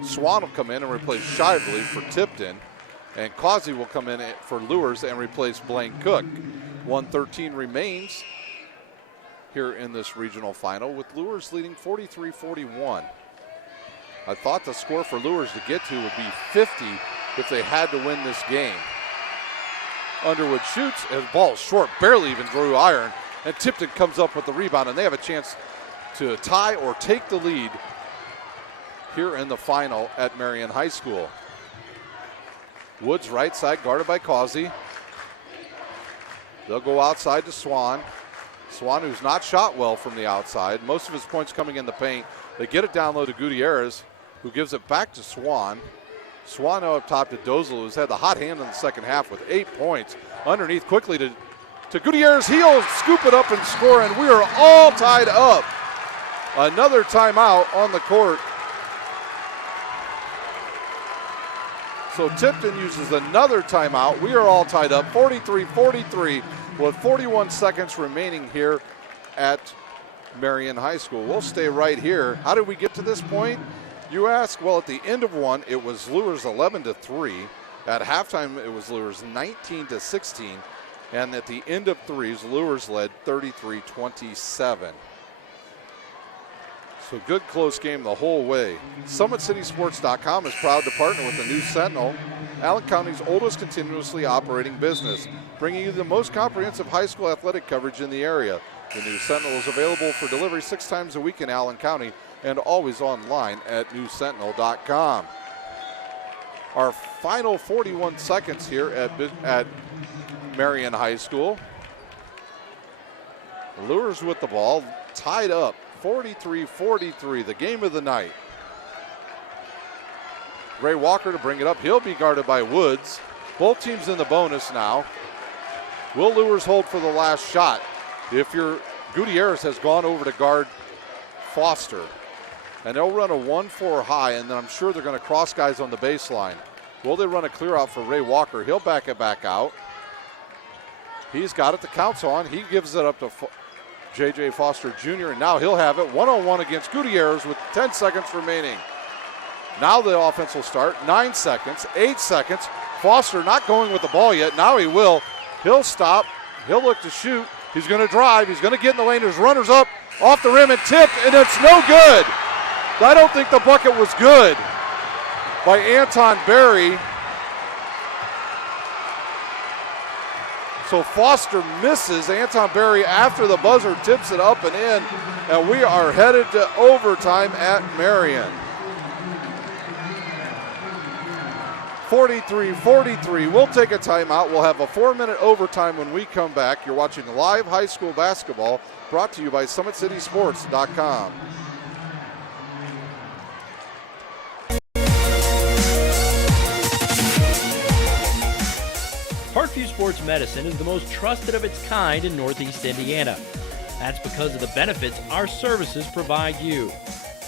Swan will come in and replace Shively for Tipton. And Causey will come in for Luers and replace Blaine Cook. 1:13 remains here in this regional final, with Luers leading 43-41. I thought the score for Luers to get to would be 50 if they had to win this game. Underwood shoots, and the ball is short, barely even drew iron, and Tipton comes up with the rebound, and they have a chance to tie or take the lead here in the final at Marion High School. Woods right side, guarded by Causey. They'll go outside to Swan. Swan, who's not shot well from the outside. Most of his points coming in the paint. They get it down low to Gutierrez, who gives it back to Swan. Swan up top to Dozel, who's had the hot hand in the second half with 8 points. Underneath quickly to Gutierrez. He'll scoop it up and score, and we are all tied up. Another timeout on the court. So Tipton uses another timeout. We are all tied up, 43-43, with 41 seconds remaining here at Marion High School. We'll stay right here. How did we get to this point, you ask? Well, at the end of one, it was Luers 11-3. At halftime, it was Luers 19-16. And at the end of threes, Luers led 33-27. So good close game the whole way. SummitCitySports.com is proud to partner with the News Sentinel, Allen County's oldest continuously operating business, bringing you the most comprehensive high school athletic coverage in the area. The News Sentinel is available for delivery 6 times a week in Allen County and always online at newssentinel.com. Our final 41 seconds here at Marion High School. Luers with the ball, tied up. 43-43, the game of the night. Ray Walker to bring it up. He'll be guarded by Woods. Both teams in the bonus now. Will Luers hold for the last shot? If your Gutierrez has gone over to guard Foster. And they'll run a 1-4 high, and then I'm sure they're going to cross guys on the baseline. Will they run a clear out for Ray Walker? He'll back it back out. He's got it. The count's on. He gives it up to J.J. Foster Jr., and now he'll have it one-on-one against Gutierrez with 10 seconds remaining. Now the offense will start. 9 seconds, 8 seconds. Foster not going with the ball yet. Now he will. He'll stop. He'll look to shoot. He's going to drive. He's going to get in the lane. His runner's up off the rim and tipped, and it's no good. I don't think the bucket was good by Anton Berry. So Foster misses. Anton Berry after the buzzer tips it up and in, and we are headed to overtime at Marion. 43-43. We'll take a timeout. We'll have a 4-minute overtime when we come back. You're watching live high school basketball brought to you by SummitCitySports.com. Parkview Sports Medicine is the most trusted of its kind in Northeast Indiana. That's because of the benefits our services provide you.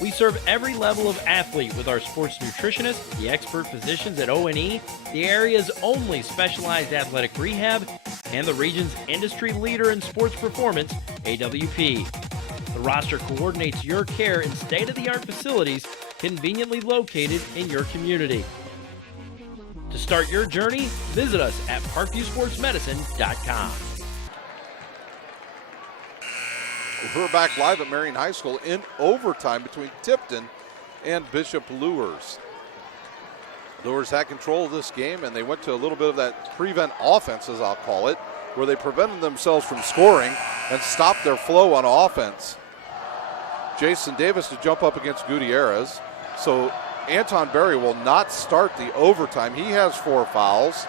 We serve every level of athlete with our sports nutritionists, the expert physicians at O&E, the area's only specialized athletic rehab, and the region's industry leader in sports performance, AWP. The roster coordinates your care in state-of-the-art facilities conveniently located in your community. To start your journey, visit us at parkviewsportsmedicine.com. We're back live at Marion High School in overtime between Tipton and Bishop Luers. Luers had control of this game, and they went to a little bit of that prevent offense, as I'll call it, where they prevented themselves from scoring and stopped their flow on offense. Jason Davis to jump up against Gutierrez. So Anton Berry will not start the overtime. He has 4 fouls.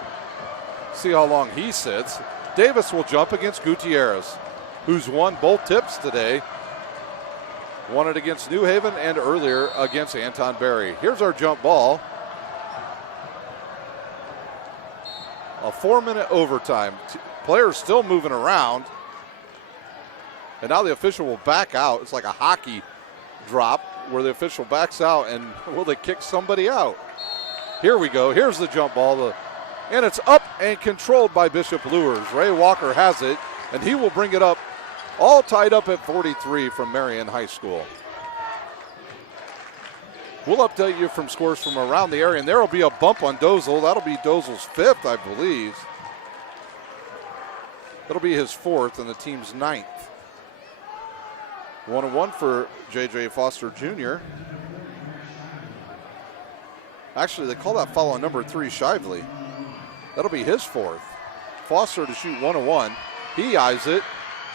See how long he sits. Davis will jump against Gutierrez, who's won both tips today. Won it against New Haven and earlier against Anton Berry. Here's our jump ball. A 4-minute overtime. Players still moving around. And now the official will back out. It's like a hockey drop where the official backs out, and will they kick somebody out? Here we go. Here's the jump ball. And it's up and controlled by Bishop Luers. Ray Walker has it, and he will bring it up, all tied up at 43 from Marion High School. We'll update you from scores from around the area, and there will be a bump on Dozel. That'll be Dozel's 5th, I believe. That'll be his 4th and the team's 9th. 1-1 for J.J. Foster Jr. Actually, they call that foul on number 3, Shively. That'll be his 4th. Foster to shoot 1-1. He eyes it,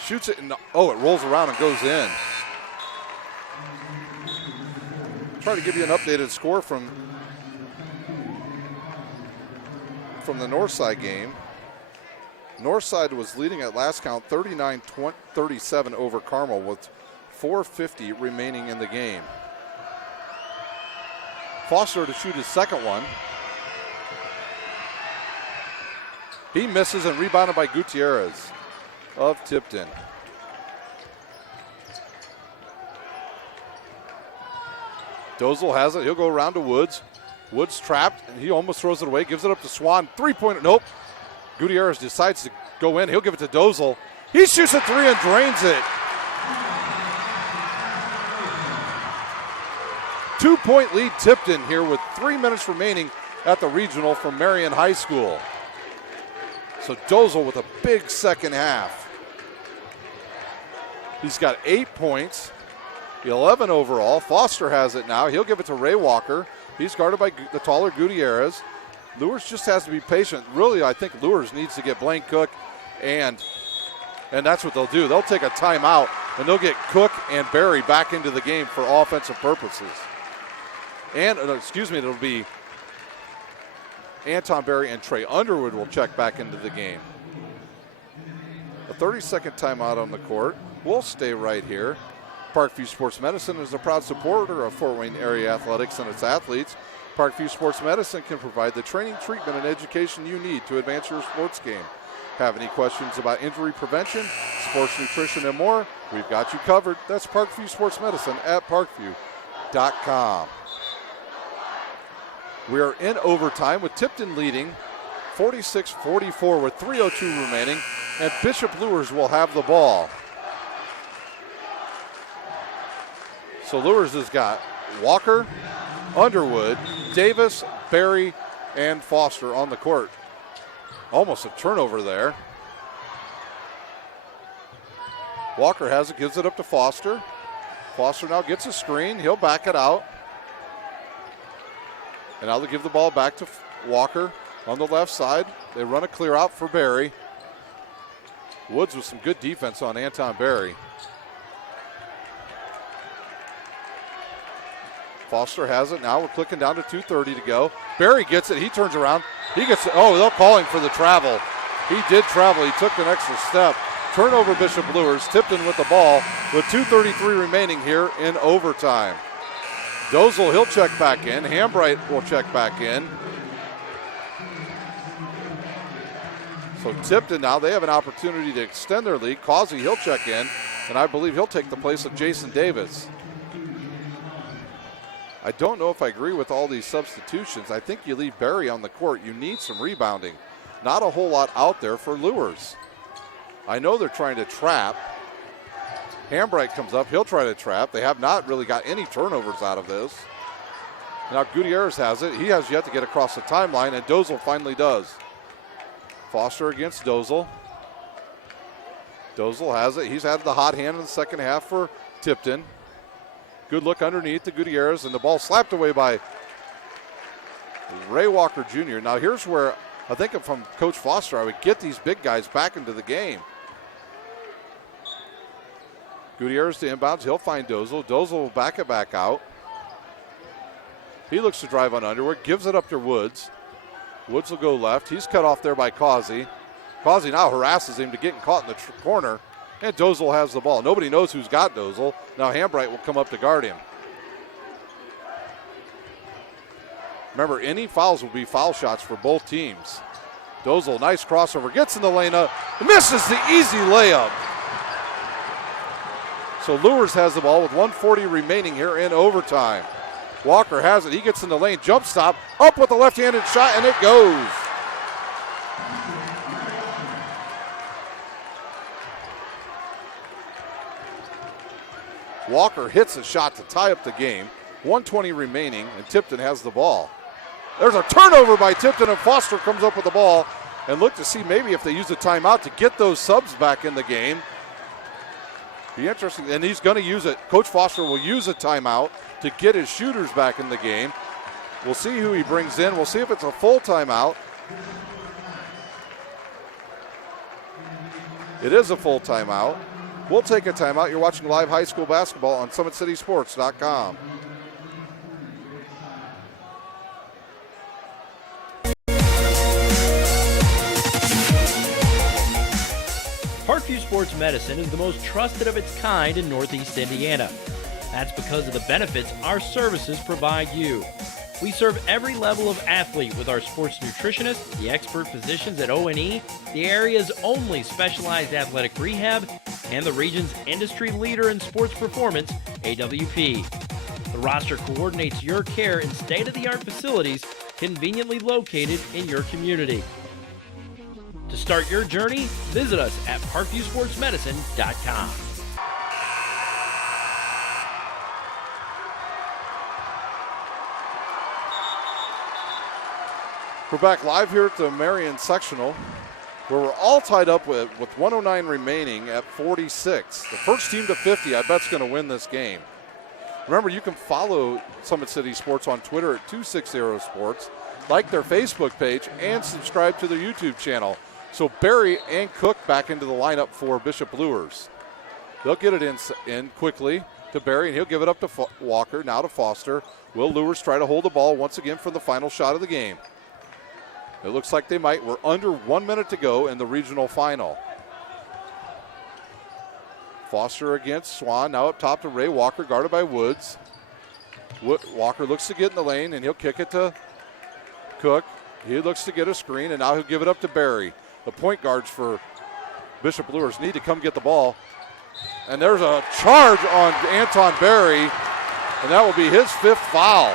shoots it, and it rolls around and goes in. Try to give you an updated score from the Northside game. Northside was leading at last count 39-37 over Carmel with 4:50 remaining in the game. Foster to shoot his 2nd one. He misses and rebounded by Gutierrez of Tipton. Dozel has it. He'll go around to Woods. Woods trapped, and he almost throws it away. Gives it up to Swan. 3-pointer. Nope. Gutierrez decides to go in. He'll give it to Dozel. He shoots a 3 and drains it. 2-point lead Tipton here with 3 minutes remaining at the regional from Marion High School. So Dozel with a big second half. He's got 8 points, 11 overall. Foster has it now. He'll give it to Ray Walker. He's guarded by the taller Gutierrez. Luers just has to be patient. Really, I think Luers needs to get Blaine Cook, and that's what they'll do. They'll take a timeout, and they'll get Cook and Berry back into the game for offensive purposes. And, it'll be Anton Berry and Trey Underwood will check back into the game. A 30-second timeout on the court. We'll stay right here. Parkview Sports Medicine is a proud supporter of Fort Wayne area athletics and its athletes. Parkview Sports Medicine can provide the training, treatment, and education you need to advance your sports game. Have any questions about injury prevention, sports nutrition, and more? We've got you covered. That's Parkview Sports Medicine at parkview.com. We are in overtime with Tipton leading 46-44 with 3:02 remaining, and Bishop Luers will have the ball. So Luers has got Walker, Underwood, Davis, Berry, and Foster on the court. Almost a turnover there. Walker has it, gives it up to Foster. Foster now gets a screen. He'll back it out. And now they give the ball back to Walker on the left side. They run a clear out for Berry. Woods with some good defense on Anton Berry. Foster has it now. We're clicking down to 2:30 to go. Barry gets it. He turns around. He gets it. Oh, they're calling for the travel. He did travel. He took an extra step. Turnover, Bishop Luers. Tipton with the ball with 2:33 remaining here in overtime. Dozel, he'll check back in. Hambright will check back in. So Tipton now, they have an opportunity to extend their lead. Causey, he'll check in, and I believe he'll take the place of Jason Davis. I don't know if I agree with all these substitutions. I think you leave Barry on the court. You need some rebounding. Not a whole lot out there for Luers. I know they're trying to trap. Hambright comes up. He'll try to trap. They have not really got any turnovers out of this. Now Gutierrez has it. He has yet to get across the timeline, and Dozel finally does. Foster against Dozel. Dozel has it. He's had the hot hand in the second half for Tipton. Good look underneath to Gutierrez, and the ball slapped away by Ray Walker Jr. Now here's where I think from Coach Foster, I would get these big guys back into the game. Gutierrez to inbounds. He'll find Dozel. Dozel will back it back out. He looks to drive on Underwood, gives it up to Woods. Woods will go left. He's cut off there by Causey. Causey now harasses him to getting caught in the corner, and Dozel has the ball. Nobody knows who's got Dozel. Now Hambright will come up to guard him. Remember, any fouls will be foul shots for both teams. Dozel, nice crossover, gets in the lane, misses the easy layup. So Luers has the ball with 1:40 remaining here in overtime. Walker has it. He gets in the lane, jump stop, up with a left-handed shot, and it goes. Walker hits a shot to tie up the game. 1:20 remaining, and Tipton has the ball. There's a turnover by Tipton, and Foster comes up with the ball and look to see maybe if they use a timeout to get those subs back in the game. Be interesting, and he's going to use it. Coach Foster will use a timeout to get his shooters back in the game. We'll see who he brings in. We'll see if it's a full timeout. It is a full timeout. We'll take a timeout. You're watching live high school basketball on SummitCitySports.com. Parkview Sports Medicine is the most trusted of its kind in Northeast Indiana. That's because of the benefits our services provide you. We serve every level of athlete with our sports nutritionists, the expert physicians at O&E, the area's only specialized athletic rehab, and the region's industry leader in sports performance, AWP. The roster coordinates your care in state-of-the-art facilities conveniently located in your community. To start your journey, visit us at parkviewsportsmedicine.com. We're back live here at the Marion Sectional, where we're all tied up with 109 remaining at 46. The first team to 50, I bet, is going to win this game. Remember, you can follow Summit City Sports on Twitter at 260 Sports, like their Facebook page, and subscribe to their YouTube channel. So Barry and Cook back into the lineup for Bishop Luers. They'll get it in quickly to Barry, and he'll give it up to Walker, now to Foster. Will Luers try to hold the ball once again for the final shot of the game? It looks like they might. We're under 1 minute to go in the regional final. Foster against Swan, now up top to Ray Walker, guarded by Woods. Walker looks to get in the lane, and he'll kick it to Cook. He looks to get a screen, and now he'll give it up to Barry. The point guards for Bishop Luers need to come get the ball. And there's a charge on Anton Barry, and that will be his fifth foul.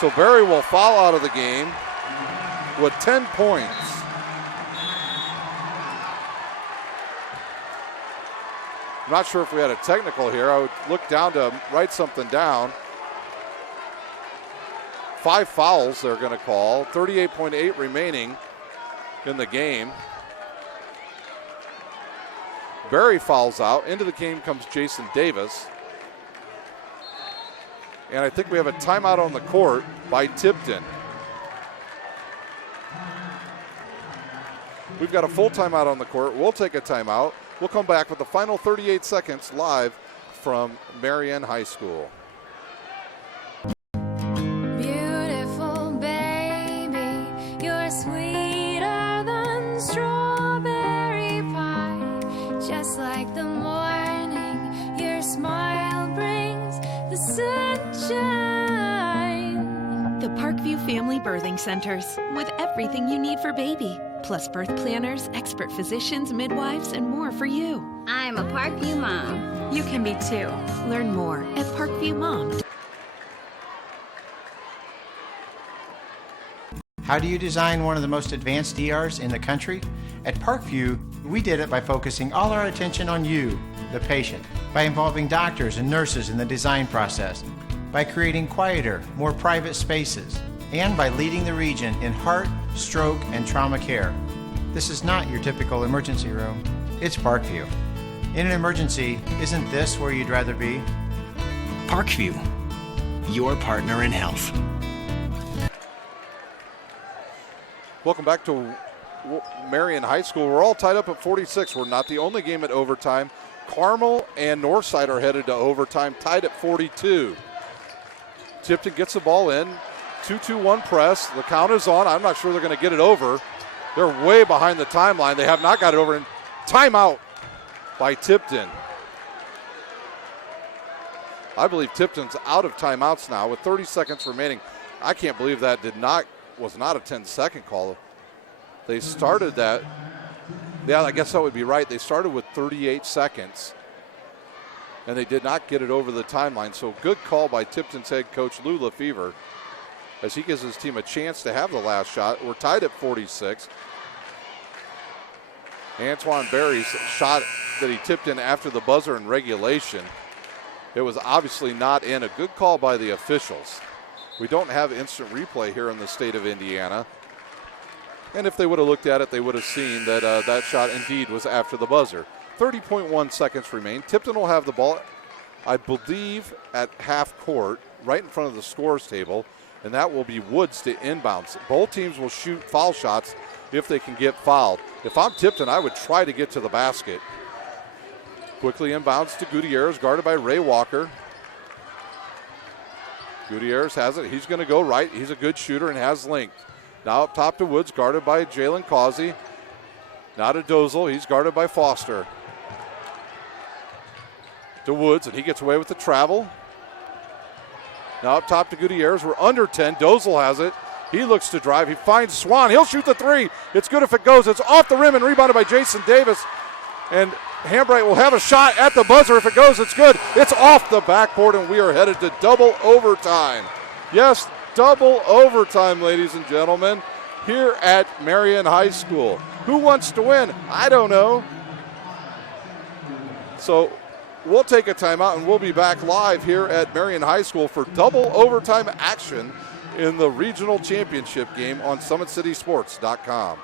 So Barry will foul out of the game with 10 points. I'm not sure if we had a technical here. I would look down to write something down. 5 fouls they're going to call. 38.8 remaining in the game. Barry fouls out. Into the game comes Jason Davis. And I think we have a timeout on the court by Tipton. We've got a full timeout on the court. We'll take a timeout. We'll come back with the final 38 seconds live from Marion High School. Beautiful baby, you're sweeter than strawberry pie. Just like the morning, your smile brings the sunshine. The Parkview Family Birthing Centers, with everything you need for baby, plus birth planners, expert physicians, midwives, and more for you. I'm a Parkview mom. You can be too. Learn more at parkviewmom.com. How do you design one of the most advanced ERs in the country? At Parkview, we did it by focusing all our attention on you, the patient, by involving doctors and nurses in the design process, by creating quieter, more private spaces, and by leading the region in heart, stroke, and trauma care. This is not your typical emergency room. It's Parkview. In an emergency, isn't this where you'd rather be? Parkview, your partner in health. Welcome back to Marion High School. We're all tied up at 46. We're not the only game at overtime. Carmel and Northside are headed to overtime, tied at 42. Tipton gets the ball in. 2-2-1 press. The count is on. I'm not sure they're going to get it over. They're way behind the timeline. They have not got it over. And timeout by Tipton. I believe Tipton's out of timeouts now with 30 seconds remaining. I can't believe that was not a 10-second call. They started that. Yeah, I guess that would be right. They started with 38 seconds, and they did not get it over the timeline. So good call by Tipton's head coach Lou Lefevre as he gives his team a chance to have the last shot. We're tied at 46. Antoine Berry's shot that he tipped in after the buzzer in regulation, it was obviously not in. A good call by the officials. We don't have instant replay here in the state of Indiana. And if they would have looked at it, they would have seen that that shot indeed was after the buzzer. 30.1 seconds remain. Tipton will have the ball, I believe, at half court, right in front of the scores table, and that will be Woods to inbounds. Both teams will shoot foul shots if they can get fouled. If I'm Tipton, I would try to get to the basket. Quickly inbounds to Gutierrez, guarded by Ray Walker. Gutierrez has it. He's going to go right. He's a good shooter and has length. Now up top to Woods, guarded by Jalen Causey. Now to Dozel. He's guarded by Foster. To Woods, and he gets away with the travel. Now up top to Gutierrez. We're under 10. Dozel has it. He looks to drive. He finds Swan. He'll shoot the three. It's good if it goes. It's off the rim and rebounded by Jason Davis. And Hambright will have a shot at the buzzer. If it goes, it's good. It's off the backboard, and we are headed to double overtime. Yes, double overtime, ladies and gentlemen, here at Marion High School. Who wants to win? I don't know. So we'll take a timeout, and we'll be back live here at Marion High School for double overtime action in the regional championship game on SummitCitySports.com.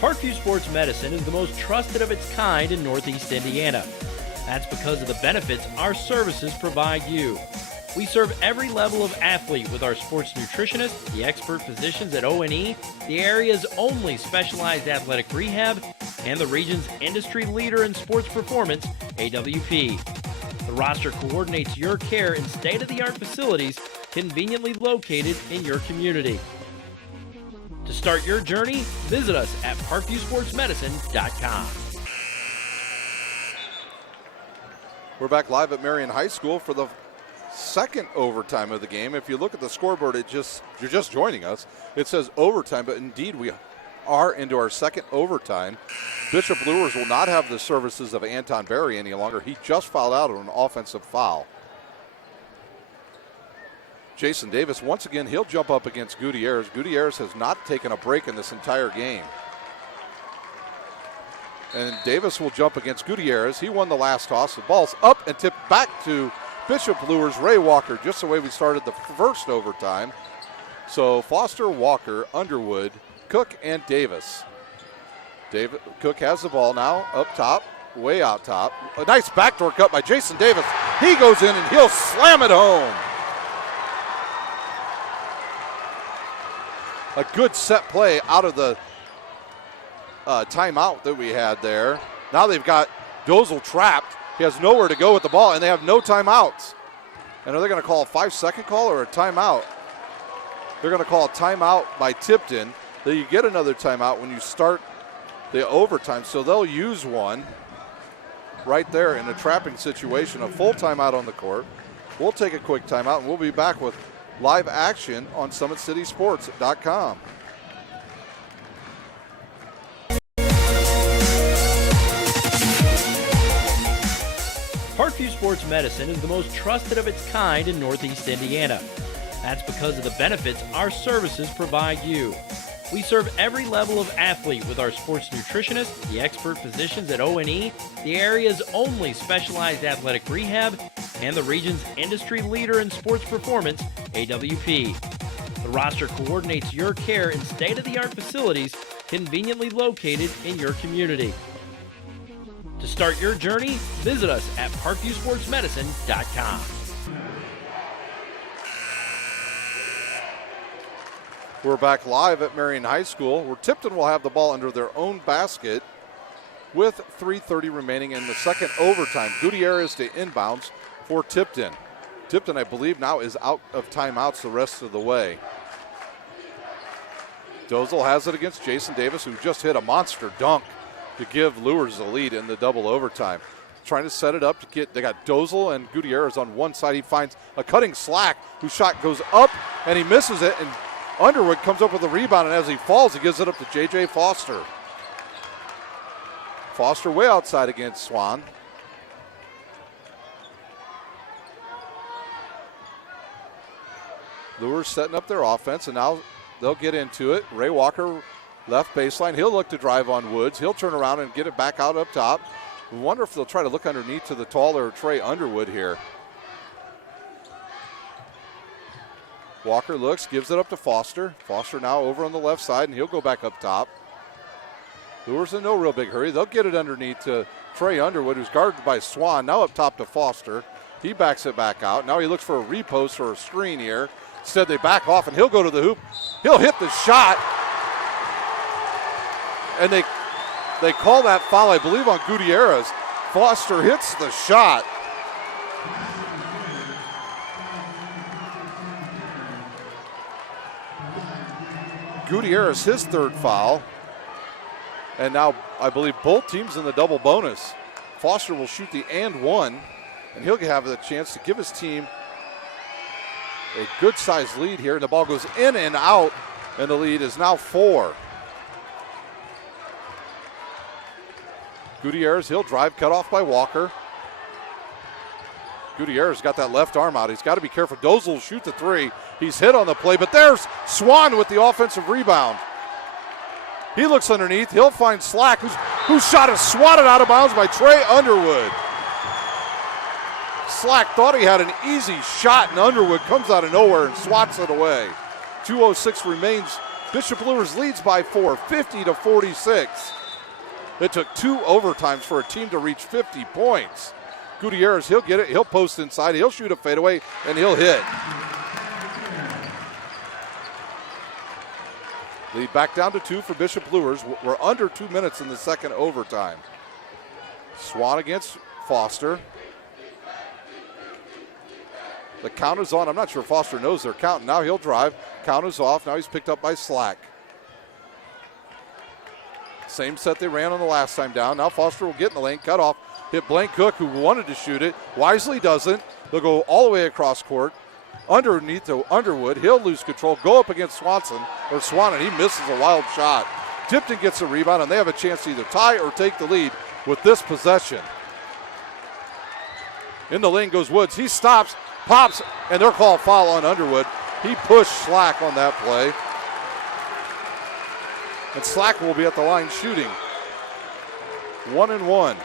Parkview Sports Medicine is the most trusted of its kind in Northeast Indiana. That's because of the benefits our services provide you. We serve every level of athlete with our sports nutritionists, the expert physicians at O&E, the area's only specialized athletic rehab, and the region's industry leader in sports performance, AWP. The roster coordinates your care in state-of-the-art facilities conveniently located in your community. To start your journey, visit us at parkviewsportsmedicine.com. We're back live at Marion High School for the second overtime of the game. If you look at the scoreboard, you're just joining us. It says overtime, but indeed we are into our second overtime. Bishop Luers will not have the services of Anton Berry any longer. He just fouled out on an offensive foul. Jason Davis, once again, he'll jump up against Gutierrez. Gutierrez has not taken a break in this entire game. And Davis will jump against Gutierrez. He won the last toss. The ball's up and tipped back to Bishop Luers. Ray Walker, just the way we started the first overtime. So Foster, Walker, Underwood, Cook, and Davis. Cook has the ball now, up top, way out top. A nice backdoor cut by Jason Davis. He goes in and he'll slam it home. A good set play out of the timeout that we had there. Now they've got Dozel trapped. He has nowhere to go with the ball, and they have no timeouts. And are they going to call a 5-second call or a timeout? They're going to call a timeout by Tipton. Then you get another timeout when you start the overtime. So they'll use one right there in a trapping situation, a full timeout on the court. We'll take a quick timeout, and we'll be back with live action on SummitCitySports.com. Parkview Sports Medicine is the most trusted of its kind in Northeast Indiana. That's because of the benefits our services provide you. We serve every level of athlete with our sports nutritionists, the expert physicians at O&E, the area's only specialized athletic rehab, and the region's industry leader in sports performance, AWP. The roster coordinates your care in state-of-the-art facilities conveniently located in your community. To start your journey, visit us at parkviewsportsmedicine.com. We're back live at Marion High School, where Tipton will have the ball under their own basket with 3:30 remaining in the second overtime. Gutierrez to inbounds for Tipton. Tipton, I believe, now is out of timeouts the rest of the way. Dozel has it against Jason Davis, who just hit a monster dunk to give Luers the lead in the double overtime. Trying to set it up to get, they got Dozel and Gutierrez on one side. He finds a cutting Slack, whose shot goes up and he misses it, and Underwood comes up with a rebound, and as he falls, he gives it up to J.J. Foster. Foster way outside against Swan. Luers setting up their offense, and now they'll get into it. Ray Walker, left baseline. He'll look to drive on Woods. He'll turn around and get it back out up top. We wonder if they'll try to look underneath to the taller Trey Underwood here. Walker looks, gives it up to Foster. Foster now over on the left side, and he'll go back up top. Luers in no real big hurry. They'll get it underneath to Trey Underwood, who's guarded by Swan. Now up top to Foster. He backs it back out. Now he looks for a repost or a screen here. Instead, they back off, and he'll go to the hoop. He'll hit the shot. And they call that foul, I believe, on Gutierrez. Foster hits the shot. Gutierrez, his third foul. And now I believe both teams in the double bonus. Foster will shoot the and one, and he'll have the chance to give his team a good-sized lead here. And the ball goes in and out, and the lead is now 4. Gutierrez, he'll drive, cut off by Walker. Gutierrez got that left arm out. He's got to be careful. Dozel will shoot the three. He's hit on the play, but there's Swan with the offensive rebound. He looks underneath. He'll find Slack, whose shot is swatted out of bounds by Trey Underwood. Slack thought he had an easy shot, and Underwood comes out of nowhere and swats it away. 2:06 remains. Bishop Luers leads by 4, 50-46. It took 2 overtimes for a team to reach 50 points. Gutierrez, he'll get it. He'll post inside. He'll shoot a fadeaway, and he'll hit. Lead back down to 2 for Bishop Luers. We're under 2 minutes in the second overtime. Swan against Foster. The count is on. I'm not sure Foster knows they're counting. Now he'll drive. Count is off. Now he's picked up by Slack. Same set they ran on the last time down. Now Foster will get in the lane, cut off, hit Blank Cook, who wanted to shoot it. Wisely doesn't. They'll go all the way across court. Underneath to Underwood. He'll lose control, go up against Swan, and he misses a wild shot. Tipton gets a rebound, and they have a chance to either tie or take the lead with this possession. In the lane goes Woods. He stops, pops, and they're called foul on Underwood. He pushed Slack on that play. And Slack will be at the line shooting. 1-1.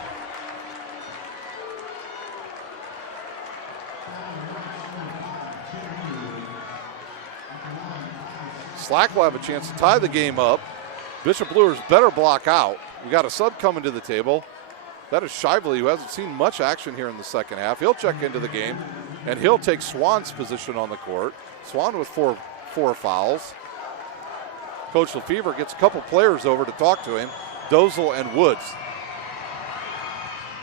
Slack will have a chance to tie the game up. Bishop Luers better block out. We got a sub coming to the table. That is Shively, who hasn't seen much action here in the second half. He'll check into the game, and he'll take Swan's position on the court. Swan with four fouls. Coach Lefevre gets a couple players over to talk to him. Dozel and Woods.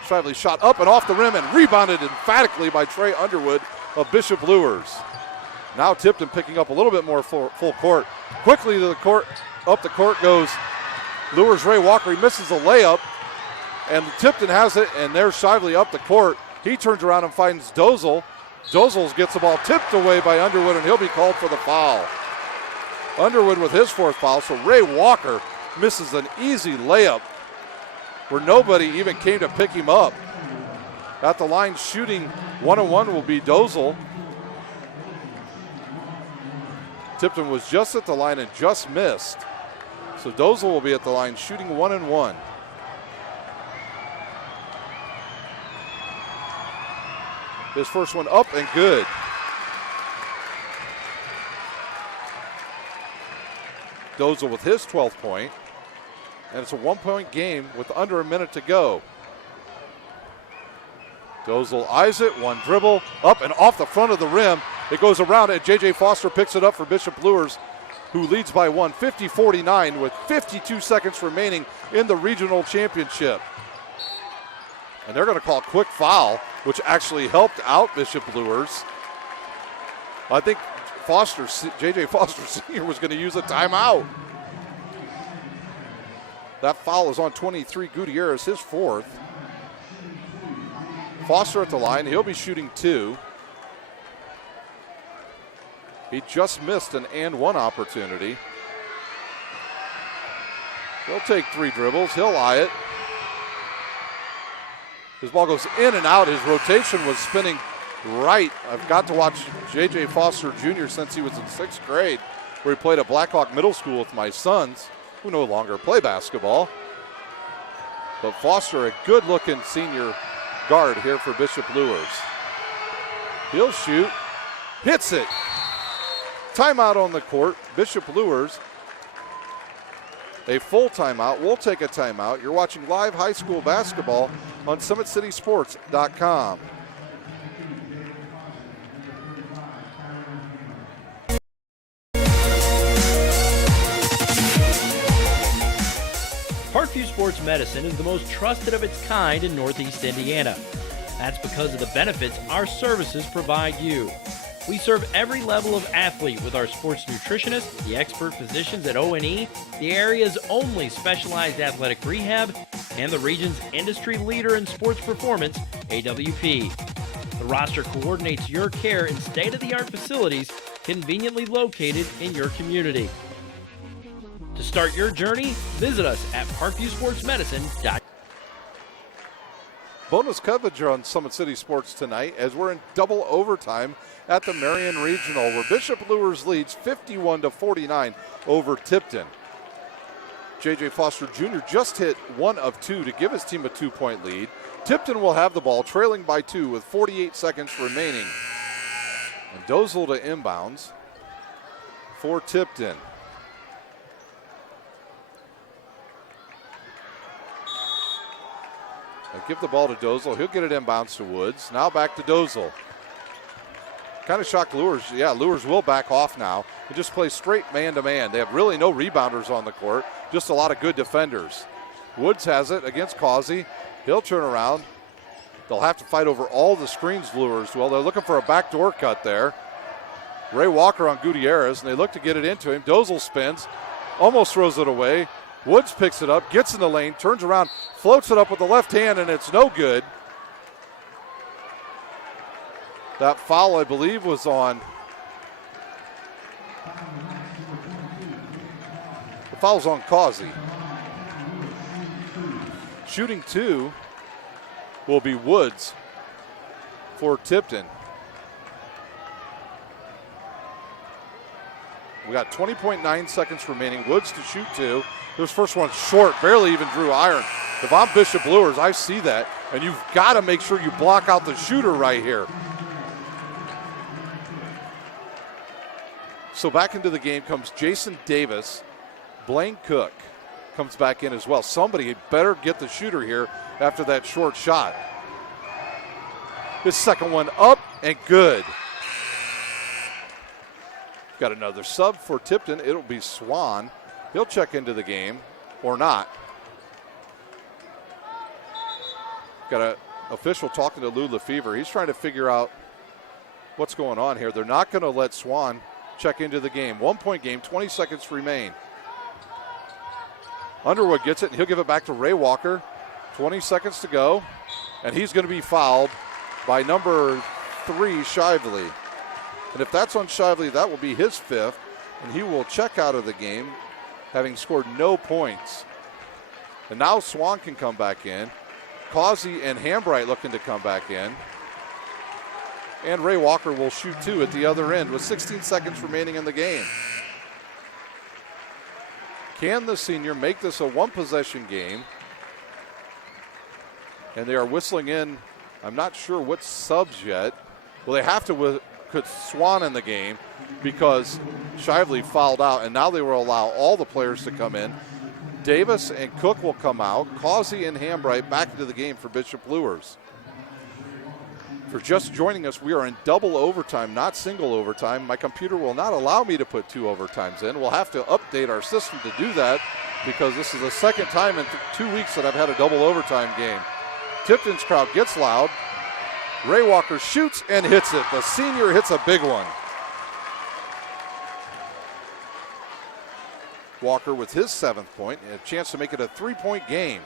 Shively shot up and off the rim and rebounded emphatically by Trey Underwood of Bishop Luers. Now Tipton picking up a little bit more full court. Quickly to the court, up the court goes Luers' Ray Walker. He misses a layup, and Tipton has it, and there's Shively up the court. He turns around and finds Dozel. Dozel gets the ball tipped away by Underwood, and he'll be called for the foul. Underwood with his 4th foul, so Ray Walker misses an easy layup where nobody even came to pick him up. At the line shooting 1-on-1 will be Dozel. Tipton was just at the line and just missed. So Dozel will be at the line shooting 1-on-1. His first one up and good. Dozel with his 12th point. And it's a 1-point game with under a minute to go. Dozel eyes it, one dribble, up and off the front of the rim. It goes around and J.J. Foster picks it up for Bishop Luers, who leads by 1, 50-49 with 52 seconds remaining in the regional championship. And they're going to call a quick foul, which actually helped out Bishop Luers. I think J.J. Foster Sr. was going to use a timeout. That foul is on 23, Gutierrez, his 4th. Foster at the line, he'll be shooting 2. He just missed an and-1 opportunity. He'll take 3 dribbles, he'll eye it. His ball goes in and out. His rotation was spinning right. I've got to watch J.J. Foster Jr. since he was in 6th grade, where he played at Blackhawk Middle School with my sons, who no longer play basketball. But Foster, a good-looking senior guard here for Bishop Luers. He'll shoot, hits it. Timeout on the court. Bishop Luers, a full timeout. We'll take a timeout. You're watching live high school basketball on SummitCitySports.com. Parkview Sports Medicine is the most trusted of its kind in Northeast Indiana. That's because of the benefits our services provide you. We serve every level of athlete with our sports nutritionists, the expert physicians at O&E, the area's only specialized athletic rehab, and the region's industry leader in sports performance, AWP. The roster coordinates your care in state-of-the-art facilities conveniently located in your community. To start your journey, visit us at parkviewsportsmedicine.com. Bonus coverage on Summit City Sports tonight as we're in double overtime at the Marion Regional, where Bishop Luers leads 51-49 over Tipton. J.J. Foster Jr. just hit 1 of 2 to give his team a 2-point lead. Tipton will have the ball, trailing by 2 with 48 seconds remaining. And Dozel to inbounds for Tipton. Give the ball to Dozel. He'll get it inbounds to Woods. Now back to Dozel. Kind of shocked Luers. Yeah, Luers will back off now and just play straight man-to-man. They have really no rebounders on the court, just a lot of good defenders. Woods has it against Causey. He'll turn around. They'll have to fight over all the screens, Luers. Well, they're looking for a backdoor cut there. Ray Walker on Gutierrez, and they look to get it into him. Dozel spins, almost throws it away. Woods picks it up, gets in the lane, turns around, floats it up with the left hand, and it's no good. That foul, I believe, was on. The foul's on Causey. Shooting 2 will be Woods for Tipton. We got 20.9 seconds remaining. Woods to shoot 2. This first one's short, barely even drew iron. If I'm Bishop Luers, I see that, and you've got to make sure you block out the shooter right here. So back into the game comes Jason Davis. Blaine Cook comes back in as well. Somebody better get the shooter here after that short shot. His second one up and good. Got another sub for Tipton. It'll be Swan. He'll check into the game or not. Got an official talking to Lou Lefevre. He's trying to figure out what's going on here. They're not going to let Swan check into the game. 1 point game, 20 seconds remain. Underwood gets it, and he'll give it back to Ray Walker. 20 seconds to go, and he's going to be fouled by number 3, Shively. And if that's on Shively, that will be his 5th, and he will check out of the game, having scored no points. And now Swan can come back in. Causey and Hambright looking to come back in. And Ray Walker will shoot 2 at the other end with 16 seconds remaining in the game. Can the senior make this a 1-possession game? And they are whistling in, I'm not sure what subs yet. Well, they have to put Swan in the game because Shively fouled out, and now they will allow all the players to come in. Davis and Cook will come out. Causey and Hambright back into the game for Bishop Luers. For just joining us, we are in double overtime, not single overtime. My computer will not allow me to put 2 overtimes in. We'll have to update our system to do that because this is the second time in 2 weeks that I've had a double overtime game. Tipton's crowd gets loud. Ray Walker shoots and hits it. The senior hits a big one. Walker with his 7th point and a chance to make it a 3-point game.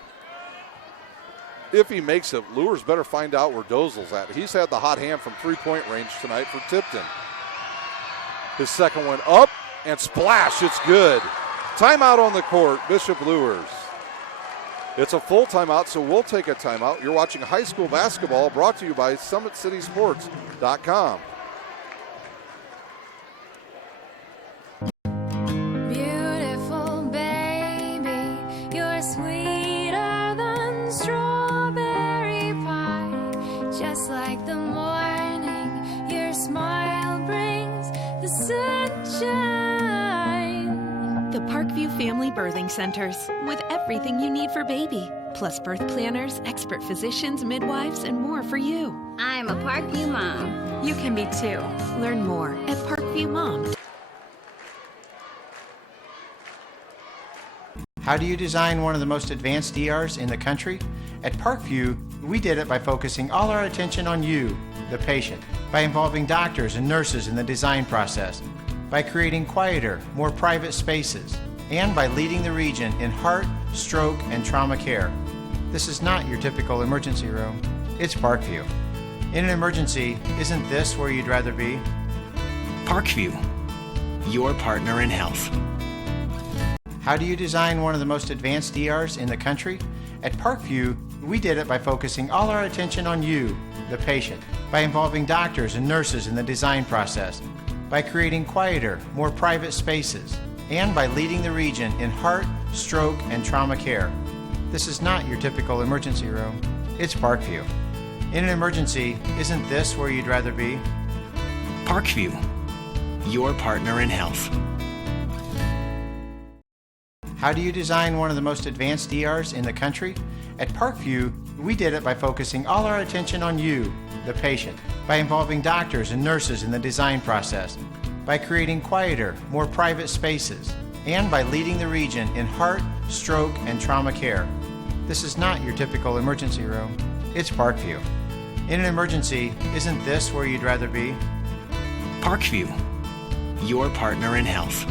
If he makes it, Luers better find out where Dozel's at. He's had the hot hand from 3-point range tonight for Tipton. His second one up and splash, it's good. Timeout on the court, Bishop Luers. It's a full timeout, so we'll take a timeout. You're watching high school basketball brought to you by SummitCitySports.com. Beautiful baby, you're sweeter than strawberry pie. Just like the morning, your smile brings the sunshine. The Parkview Family Birthing Centers, with everything you need for baby, plus birth planners, expert physicians, midwives, and more for you. I'm a Parkview mom. You can be too. Learn more at Parkview Mom. How do you design one of the most advanced ERs in the country? At Parkview, we did it by focusing all our attention on you, the patient, by involving doctors and nurses in the design process, by creating quieter, more private spaces, and by leading the region in heart, stroke, and trauma care. This is not your typical emergency room. It's Parkview. In an emergency, isn't this where you'd rather be? Parkview, your partner in health. How do you design one of the most advanced ERs in the country? At Parkview, we did it by focusing all our attention on you, the patient, by involving doctors and nurses in the design process, by creating quieter, more private spaces, and by leading the region in heart, stroke, and trauma care. This is not your typical emergency room. It's Parkview. In an emergency, isn't this where you'd rather be? Parkview, your partner in health. How do you design one of the most advanced ERs in the country? At Parkview, we did it by focusing all our attention on you, the patient, by involving doctors and nurses in the design process, by creating quieter, more private spaces, and by leading the region in heart, stroke, and trauma care. This is not your typical emergency room. It's Parkview. In an emergency, isn't this where you'd rather be? Parkview, your partner in health.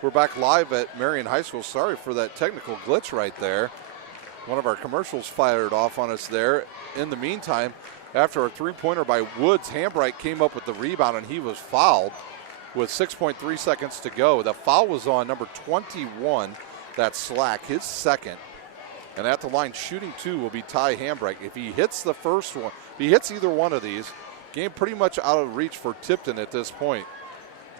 We're back live at Marion High School. Sorry for that technical glitch right there. One of our commercials fired off on us there. In the meantime, after a 3-pointer by Woods, Hambright came up with the rebound and he was fouled with 6.3 seconds to go. The foul was on number 21, that's Slack, his second. And at the line, shooting 2 will be Ty Hambright. If he hits the first one, if he hits either one of these, game pretty much out of reach for Tipton at this point.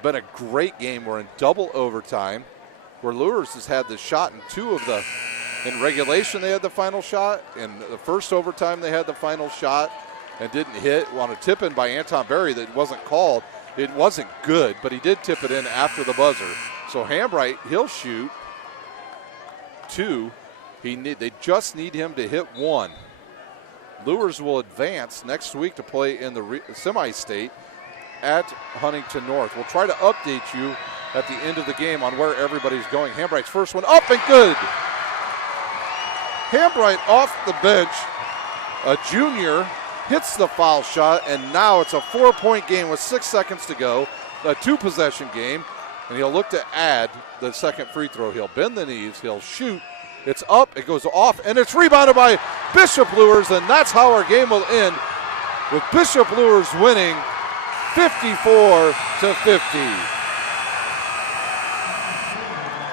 Been a great game. We're in double overtime where Luers has had the shot in regulation they had the final shot. In the first overtime they had the final shot and didn't hit. On a tip in by Anton Berry that wasn't called. It wasn't good, but he did tip it in after the buzzer. So Hambright, he'll shoot 2. They just need him to hit 1. Luers will advance next week to play in the semi-state at Huntington North. We'll try to update you at the end of the game on where everybody's going. Hambright's first one up and good. Hambright off the bench, a junior, hits the foul shot, and now it's a 4-point game with 6 seconds to go, a 2-possession game, and he'll look to add the second free throw. He'll bend the knees, he'll shoot, it's up, it goes off, and it's rebounded by Bishop Luers, and that's how our game will end, with Bishop Luers winning 54-50.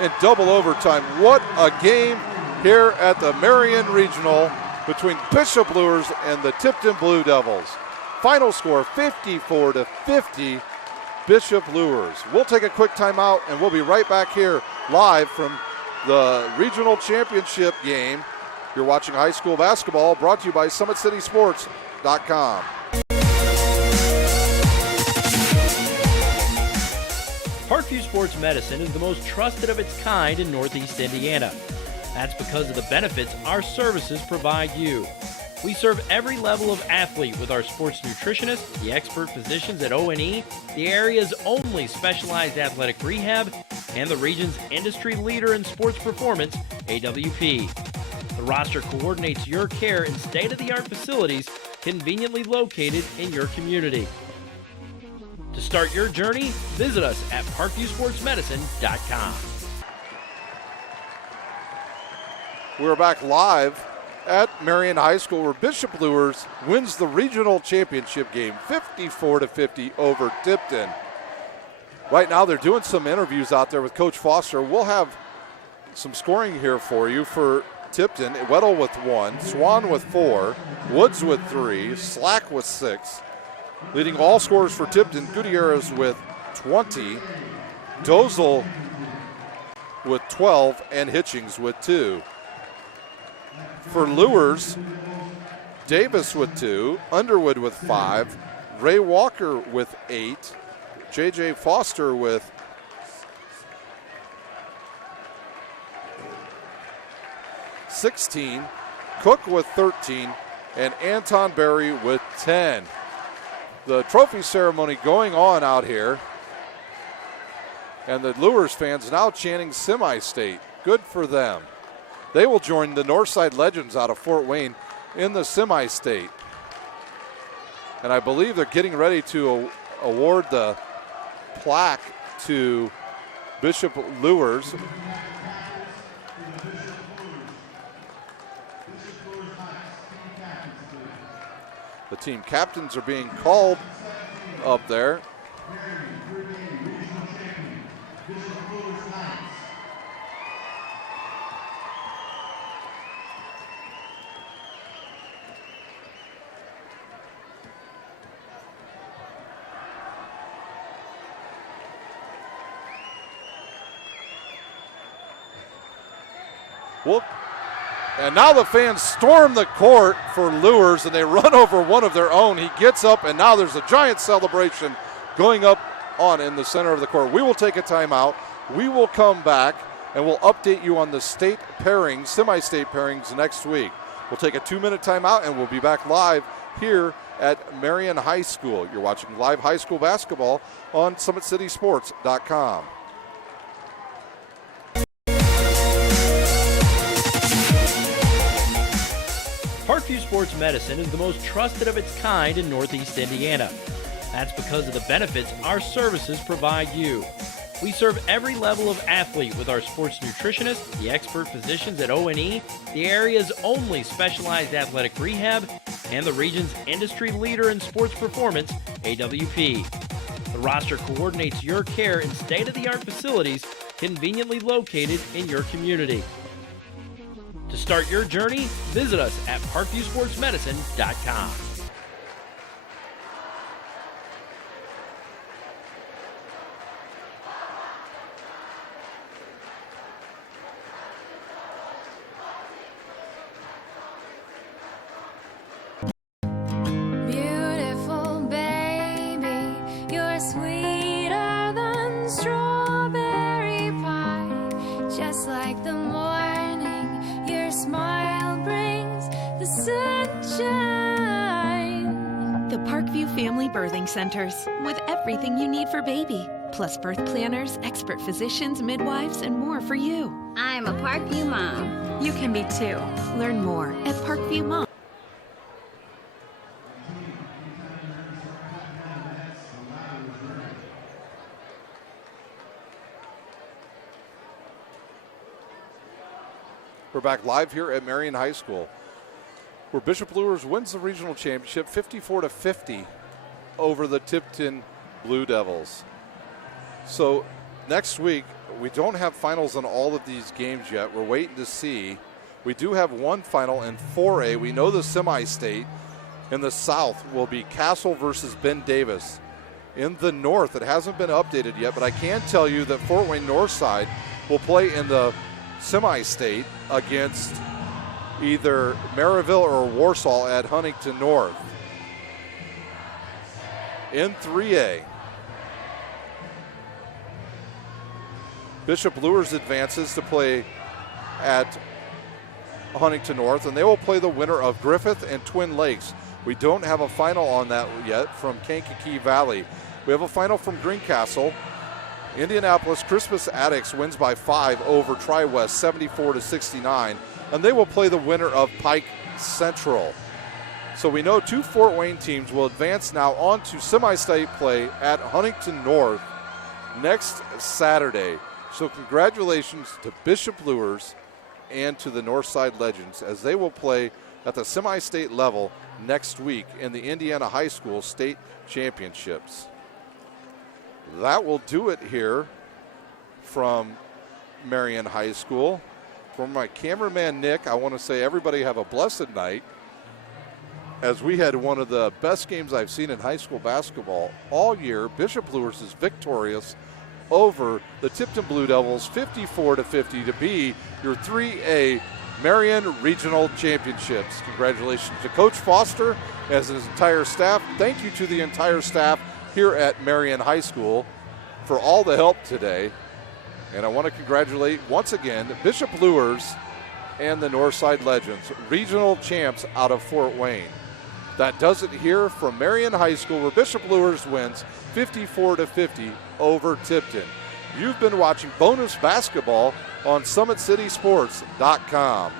In double overtime. What a game here at the Marion Regional between Bishop Luers and the Tipton Blue Devils. Final score 54-50, Bishop Luers. We'll take a quick timeout and we'll be right back here live from the regional championship game. You're watching high school basketball, brought to you by SummitCitySports.com. Parkview Sports Medicine is the most trusted of its kind in Northeast Indiana. That's because of the benefits our services provide you. We serve every level of athlete with our sports nutritionists, the expert physicians at O&E, the area's only specialized athletic rehab, and the region's industry leader in sports performance, AWP. The roster coordinates your care in state-of-the-art facilities conveniently located in your community. To start your journey, visit us at ParkviewSportsMedicine.com. We're back live at Marion High School where Bishop Luers wins the regional championship game 54-50 over Tipton. Right now they're doing some interviews out there with Coach Foster. We'll have some scoring here for you for Tipton. Weddle with 1, Swan with 4, Woods with 3, Slack with 6. Leading all scorers for Tipton, Gutierrez with 20, Dozel with 12, and Hitchings with 2. For Luers, Davis with 2, Underwood with 5, Ray Walker with 8, J.J. Foster with 16, Cook with 13, and Anton Berry with 10. The trophy ceremony going on out here. And the Luers fans now chanting semi-state. Good for them. They will join the Northside Legends out of Fort Wayne in the semi-state. And I believe they're getting ready to award the plaque to Bishop Luers. The team captains are being called up there. And now the fans storm the court for Luers, and they run over one of their own. He gets up, and now there's a giant celebration going up on in the center of the court. We will take a timeout. We will come back, and we'll update you on the state pairings, semi-state pairings next week. We'll take a 2-minute timeout, and we'll be back live here at Marion High School. You're watching live high school basketball on SummitCitySports.com. Parkview Sports Medicine is the most trusted of its kind in Northeast Indiana. That's because of the benefits our services provide you. We serve every level of athlete with our sports nutritionists, the expert physicians at O&E, the area's only specialized athletic rehab, and the region's industry leader in sports performance, AWP. The roster coordinates your care in state-of-the-art facilities conveniently located in your community. To start your journey, visit us at ParkviewSportsMedicine.com. Beautiful baby, you're sweeter than strawberry pie, just like the morning your smile brings the sunshine. The Parkview Family Birthing Centers, with everything you need for baby, plus birth planners, expert physicians, midwives, and more for you. I'm a Parkview mom. You can be too. Learn more at Parkview Mom. We're back live here at Marion High School, where Bishop Luers wins the regional championship 54-50 over the Tipton Blue Devils. So next week, we don't have finals on all of these games yet. We're waiting to see. We do have one final in 4A. We know the semi-state in the south will be Castle versus Ben Davis. In the north, it hasn't been updated yet, but I can tell you that Fort Wayne Northside will play in the semi-state against either Maryville or Warsaw at Huntington North. In 3A, Bishop Luers advances to play at Huntington North, and they will play the winner of Griffith and Twin Lakes. We don't have a final on that yet from Kankakee Valley. We have a final from Greencastle. Indianapolis Christmas Addicts wins by 5 over Tri-West, 74-69, and they will play the winner of Pike Central. So we know 2 Fort Wayne teams will advance now on to semi-state play at Huntington North next Saturday. So congratulations to Bishop Luers and to the Northside Legends as they will play at the semi-state level next week in the Indiana High School State Championships. That will do it here from Marion High School. For my cameraman, Nick, I want to say everybody have a blessed night as we had one of the best games I've seen in high school basketball all year. Bishop Luers is victorious over the Tipton Blue Devils 54-50 to be your 3A Marion Regional Championships. Congratulations to Coach Foster and his entire staff. Thank you to the entire staff here at Marion High School for all the help today. And I want to congratulate once again Bishop Luers and the Northside Legends, regional champs out of Fort Wayne. That does it here from Marion High School, where Bishop Luers wins 54-50 over Tipton. You've been watching bonus basketball on SummitCitySports.com.